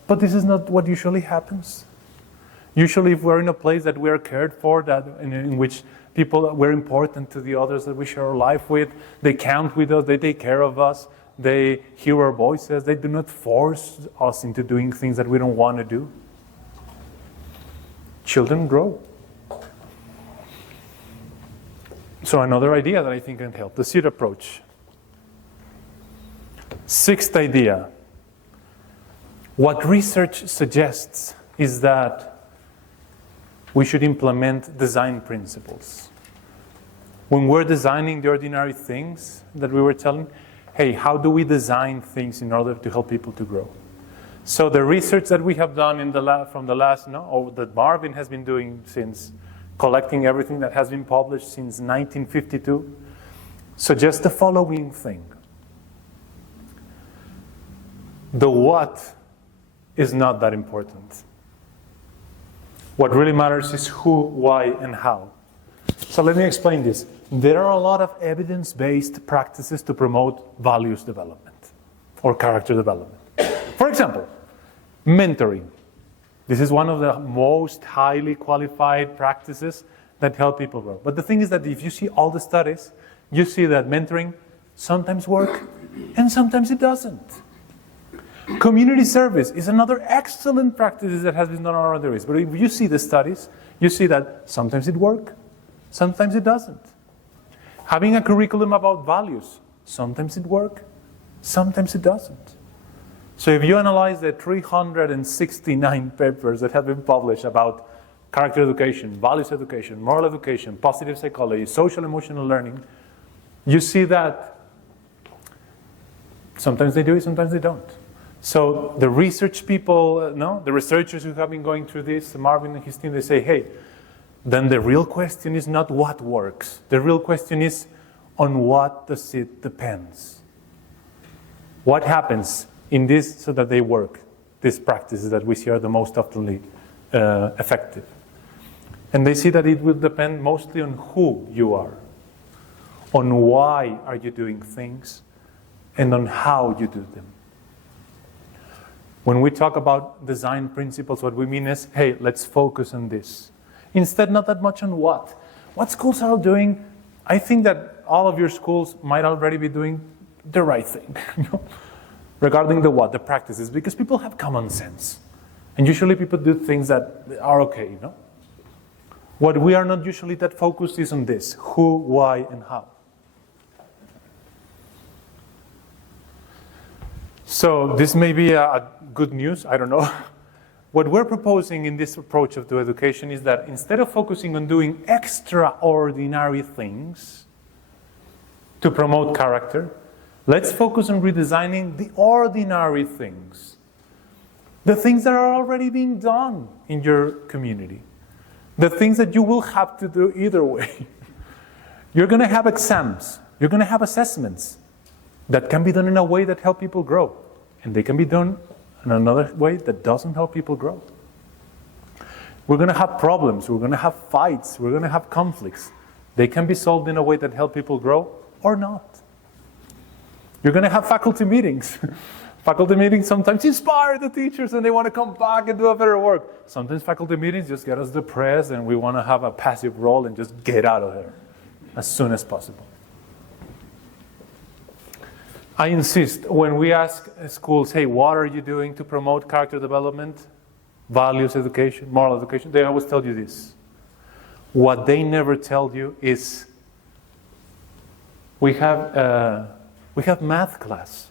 But this is not what usually happens. Usually, if we're in a place that we are cared for, that in which people we're important to the others that we share our life with, they count with us, they take care of us, they hear our voices, they do not force us into doing things that we don't want to do. Children grow. So another idea that I think can help, the seed approach. Sixth idea. What research suggests is that we should implement design principles. When we're designing the ordinary things that we were telling, hey, how do we design things in order to help people to grow? So the research that we have done that Marvin has been doing since collecting everything that has been published since 1952, suggests the following thing. The what is not that important. What really matters is who, why, and how. So let me explain this. There are a lot of evidence-based practices to promote values development or character development. For example, mentoring. This is one of the most highly qualified practices that help people grow. But the thing is that if you see all the studies, you see that mentoring sometimes works and sometimes it doesn't. Community service is another excellent practice that has been done around the race. But if you see the studies, you see that sometimes it works, sometimes it doesn't. Having a curriculum about values, sometimes it works, sometimes it doesn't. So if you analyze the 369 papers that have been published about character education, values education, moral education, positive psychology, social emotional learning, you see that sometimes they do it, sometimes they don't. So the research people, the researchers who have been going through this, Marvin and his team, they say, hey, then the real question is not what works. The real question is on what does it depends. What happens in this so that they work? These practices that we see are the most often effective. And they see that it will depend mostly on who you are, on why are you doing things, and on how you do them. When we talk about design principles, what we mean is, hey, let's focus on this. Instead, not that much on what. What schools are doing, I think that all of your schools might already be doing the right thing, regarding the what, the practices, because people have common sense. And usually people do things that are okay, What we are not usually that focused is on this, who, why, and how. So this may be a good news, I don't know. What we're proposing in this approach to education is that instead of focusing on doing extraordinary things to promote character, let's focus on redesigning the ordinary things. The things that are already being done in your community. The things that you will have to do either way. You're going to have exams. You're going to have assessments that can be done in a way that help people grow. And they can be done in another way that doesn't help people grow. We're going to have problems. We're going to have fights. We're going to have conflicts. They can be solved in a way that help people grow or not. You're going to have faculty meetings. Faculty meetings sometimes inspire the teachers and they want to come back and do a better work. Sometimes faculty meetings just get us depressed and we want to have a passive role and just get out of there as soon as possible. I insist, when we ask schools, hey, what are you doing to promote character development, values education, moral education, they always tell you this. What they never tell you is, we have math class.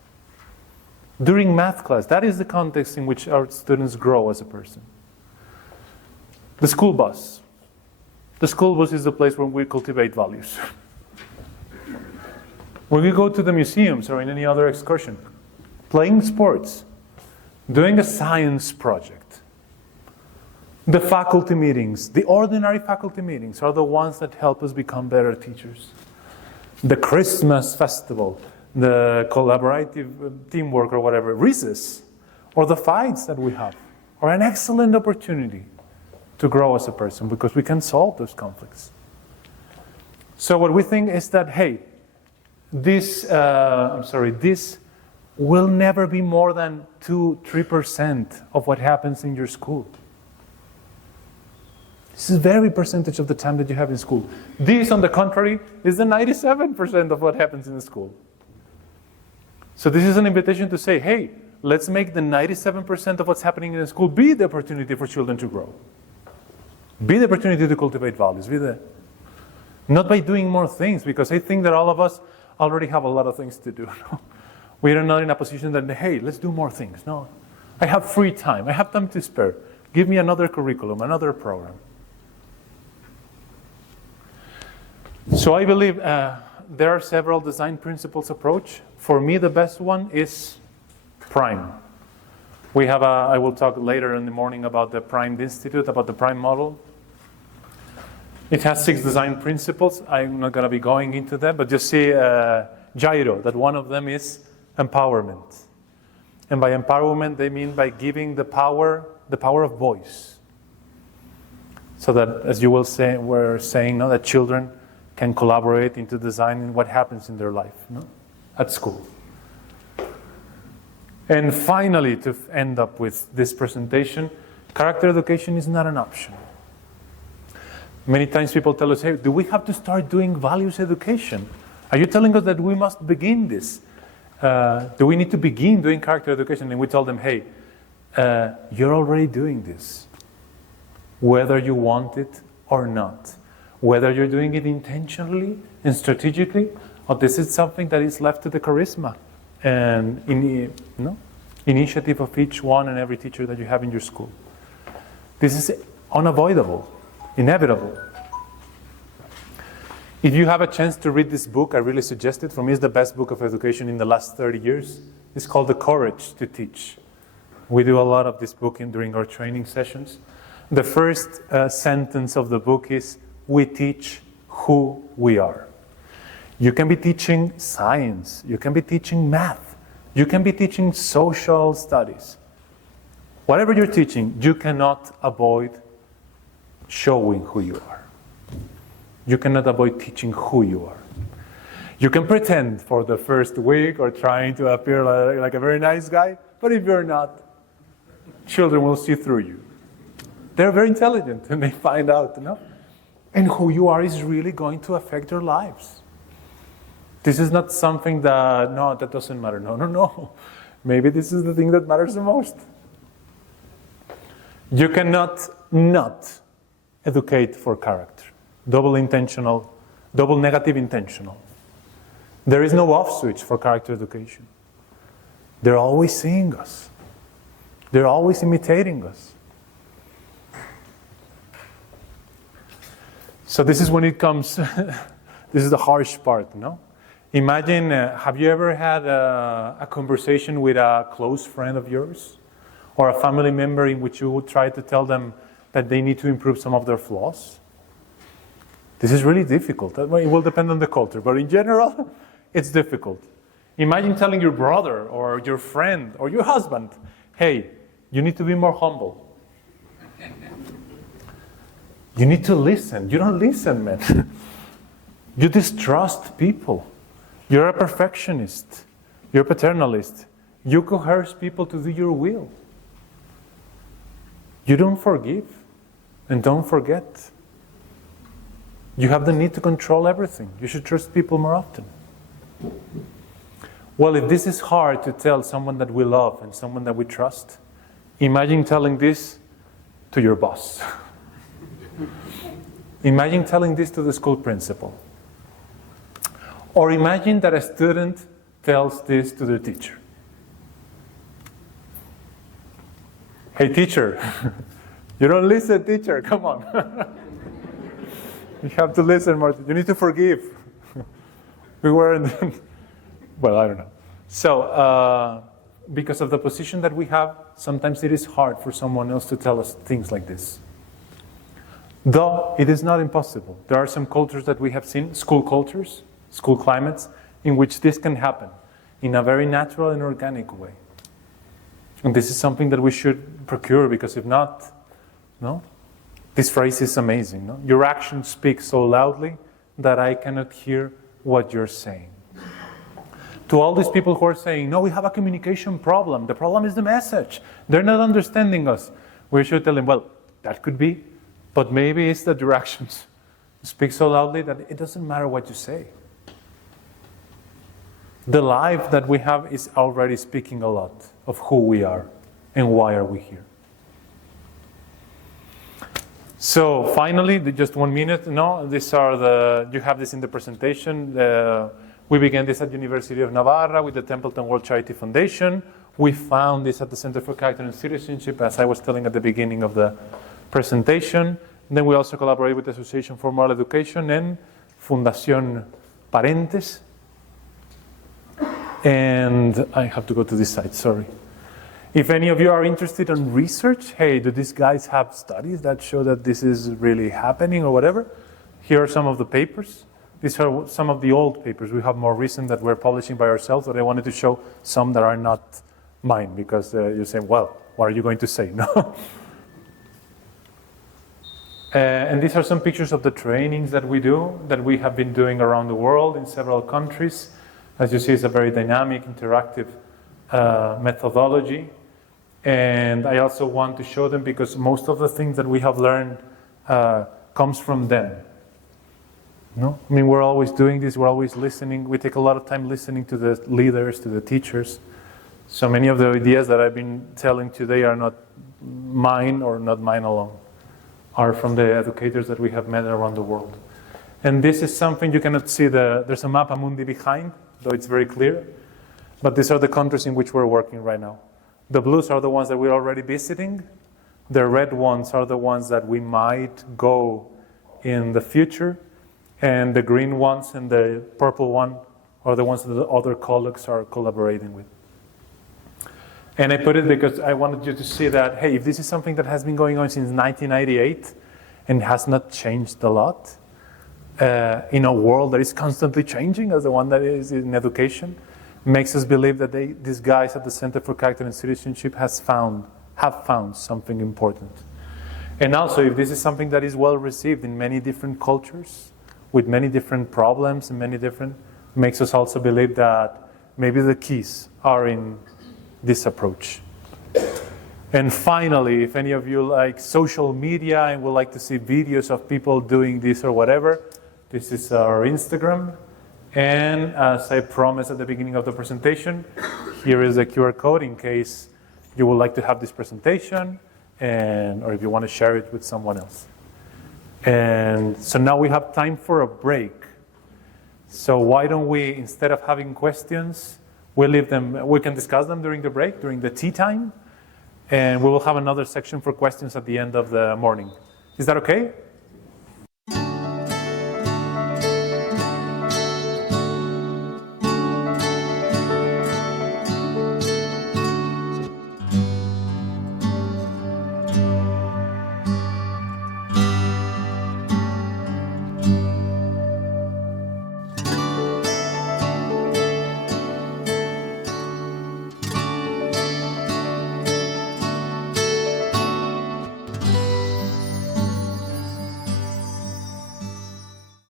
During math class, that is the context in which our students grow as a person. The school bus. The school bus is the place where we cultivate values. When we go to the museums or in any other excursion, playing sports, doing a science project, the faculty meetings, the ordinary faculty meetings are the ones that help us become better teachers. the Christmas festival, the collaborative teamwork or whatever, recess, or the fights that we have, are an excellent opportunity to grow as a person because we can solve those conflicts. So what we think is that, hey, this will never be more than 2-3% of what happens in your school. This is a very percentage of the time that you have in school. This, on the contrary, is the 97% of what happens in the school. So this is an invitation to say, hey, let's make the 97% of what's happening in the school be the opportunity for children to grow. Be the opportunity to cultivate values. Not by doing more things, because I think that all of us already have a lot of things to do. We are not in a position that, hey, let's do more things. No, I have free time. I have time to spare. Give me another curriculum, another program. So I believe there are several design principles approach. For me, the best one is PRIME. We have I will talk later in the morning about the PRIME Institute, about the PRIME model. It has 6 design principles. I'm not going to be going into them, but just see gyro, that one of them is empowerment. And by empowerment, they mean by giving the power of voice. So that, as you will say, we're saying, no, that children can collaborate into designing what happens in their life, no? At school. And finally, to end up with this presentation, character education is not an option. Many times people tell us, hey, do we have to start doing values education? Are you telling us that we must begin this? Do we need to begin doing character education? And we tell them, hey, you're already doing this, whether you want it or not. Whether you're doing it intentionally and strategically, or this is something that is left to the charisma and initiative of each one and every teacher that you have in your school. This is unavoidable, inevitable. If you have a chance to read this book, I really suggest it. For me, it's the best book of education in the last 30 years. It's called The Courage to Teach. We do a lot of this book during our training sessions. The first sentence of the book is, we teach who we are. You can be teaching science. You can be teaching math. You can be teaching social studies. Whatever you're teaching, you cannot avoid showing who you are. You cannot avoid teaching who you are. You can pretend for the first week or trying to appear like a very nice guy, but if you're not, children will see through you. They're very intelligent and they find out, And who you are is really going to affect their lives. This is not something that, no, that doesn't matter. No. Maybe this is the thing that matters the most. You cannot not educate for character. Double negative intentional. There is no off switch for character education. They're always seeing us. They're always imitating us. So this is when it comes, this is the harsh part, no? Imagine, have you ever had a conversation with a close friend of yours? Or a family member in which you would try to tell them that they need to improve some of their flaws? This is really difficult. It will depend on the culture, but in general, it's difficult. Imagine telling your brother or your friend or your husband, hey, you need to be more humble. You need to listen. You don't listen, man. You distrust people. You're a perfectionist. You're a paternalist. You coerce people to do your will. You don't forgive and don't forget. You have the need to control everything. You should trust people more often. Well, if this is hard to tell someone that we love and someone that we trust, imagine telling this to your boss. Imagine telling this to the school principal. Or imagine that a student tells this to their teacher. Hey, teacher, you don't listen, teacher, come on. You have to listen, Martin. You need to forgive. We weren't, well, I don't know. So, because of the position that we have, sometimes it is hard for someone else to tell us things like this. Though it is not impossible. There are some cultures that we have seen, school cultures, school climates in which this can happen in a very natural and organic way. And this is something that we should procure, because if not, no? This phrase is amazing. No? Your actions speak so loudly that I cannot hear what you're saying. To all these people who are saying, no, we have a communication problem. The problem is the message. They're not understanding us. We should tell them, well, that could be, but maybe it's that your actions speak so loudly that it doesn't matter what you say. The life that we have is already speaking a lot of who we are and why are we here. So finally, just 1 minute. No, these are you have this in the presentation. We began this at University of Navarra with the Templeton World Charity Foundation. We found this at the Center for Character and Citizenship, as I was telling at the beginning of the presentation. And then we also collaborate with the Association for Moral Education and Fundación Parentes. And I have to go to this side, sorry. If any of you are interested in research, hey, do these guys have studies that show that this is really happening or whatever? Here are some of the papers. These are some of the old papers. We have more recent that we're publishing by ourselves, but I wanted to show some that are not mine, because you're saying, well, what are you going to say? No. And these are some pictures of the trainings that we do, that we have been doing around the world in several countries. As you see, it's a very dynamic, interactive methodology. And I also want to show them because most of the things that we have learned comes from them. No? I mean, we're always doing this, we're always listening. We take a lot of time listening to the leaders, to the teachers. So many of the ideas that I've been telling today are not mine, or not mine alone, are from the educators that we have met around the world. And this is something you cannot see. There's a map mundi behind, though it's very clear. But these are the countries in which we're working right now. The blues are the ones that we're already visiting. The red ones are the ones that we might go in the future. And the green ones and the purple one are the ones that the other colleagues are collaborating with. And I put it because I wanted you to see that, hey, if this is something that has been going on since 1998 and has not changed a lot, in a world that is constantly changing as the one that is in education, makes us believe that these guys at the Center for Character and Citizenship have found something important. And also, if this is something that is well received in many different cultures, with many different problems and makes us also believe that maybe the keys are in this approach. And finally, if any of you like social media and would like to see videos of people doing this or whatever, this is our Instagram. And as I promised at the beginning of the presentation, here is a QR code in case you would like to have this presentation, or if you want to share it with someone else. And so now we have time for a break. So why don't we, instead of having questions, we can discuss them during the break, during the tea time, and we will have another section for questions at the end of the morning. Is that okay?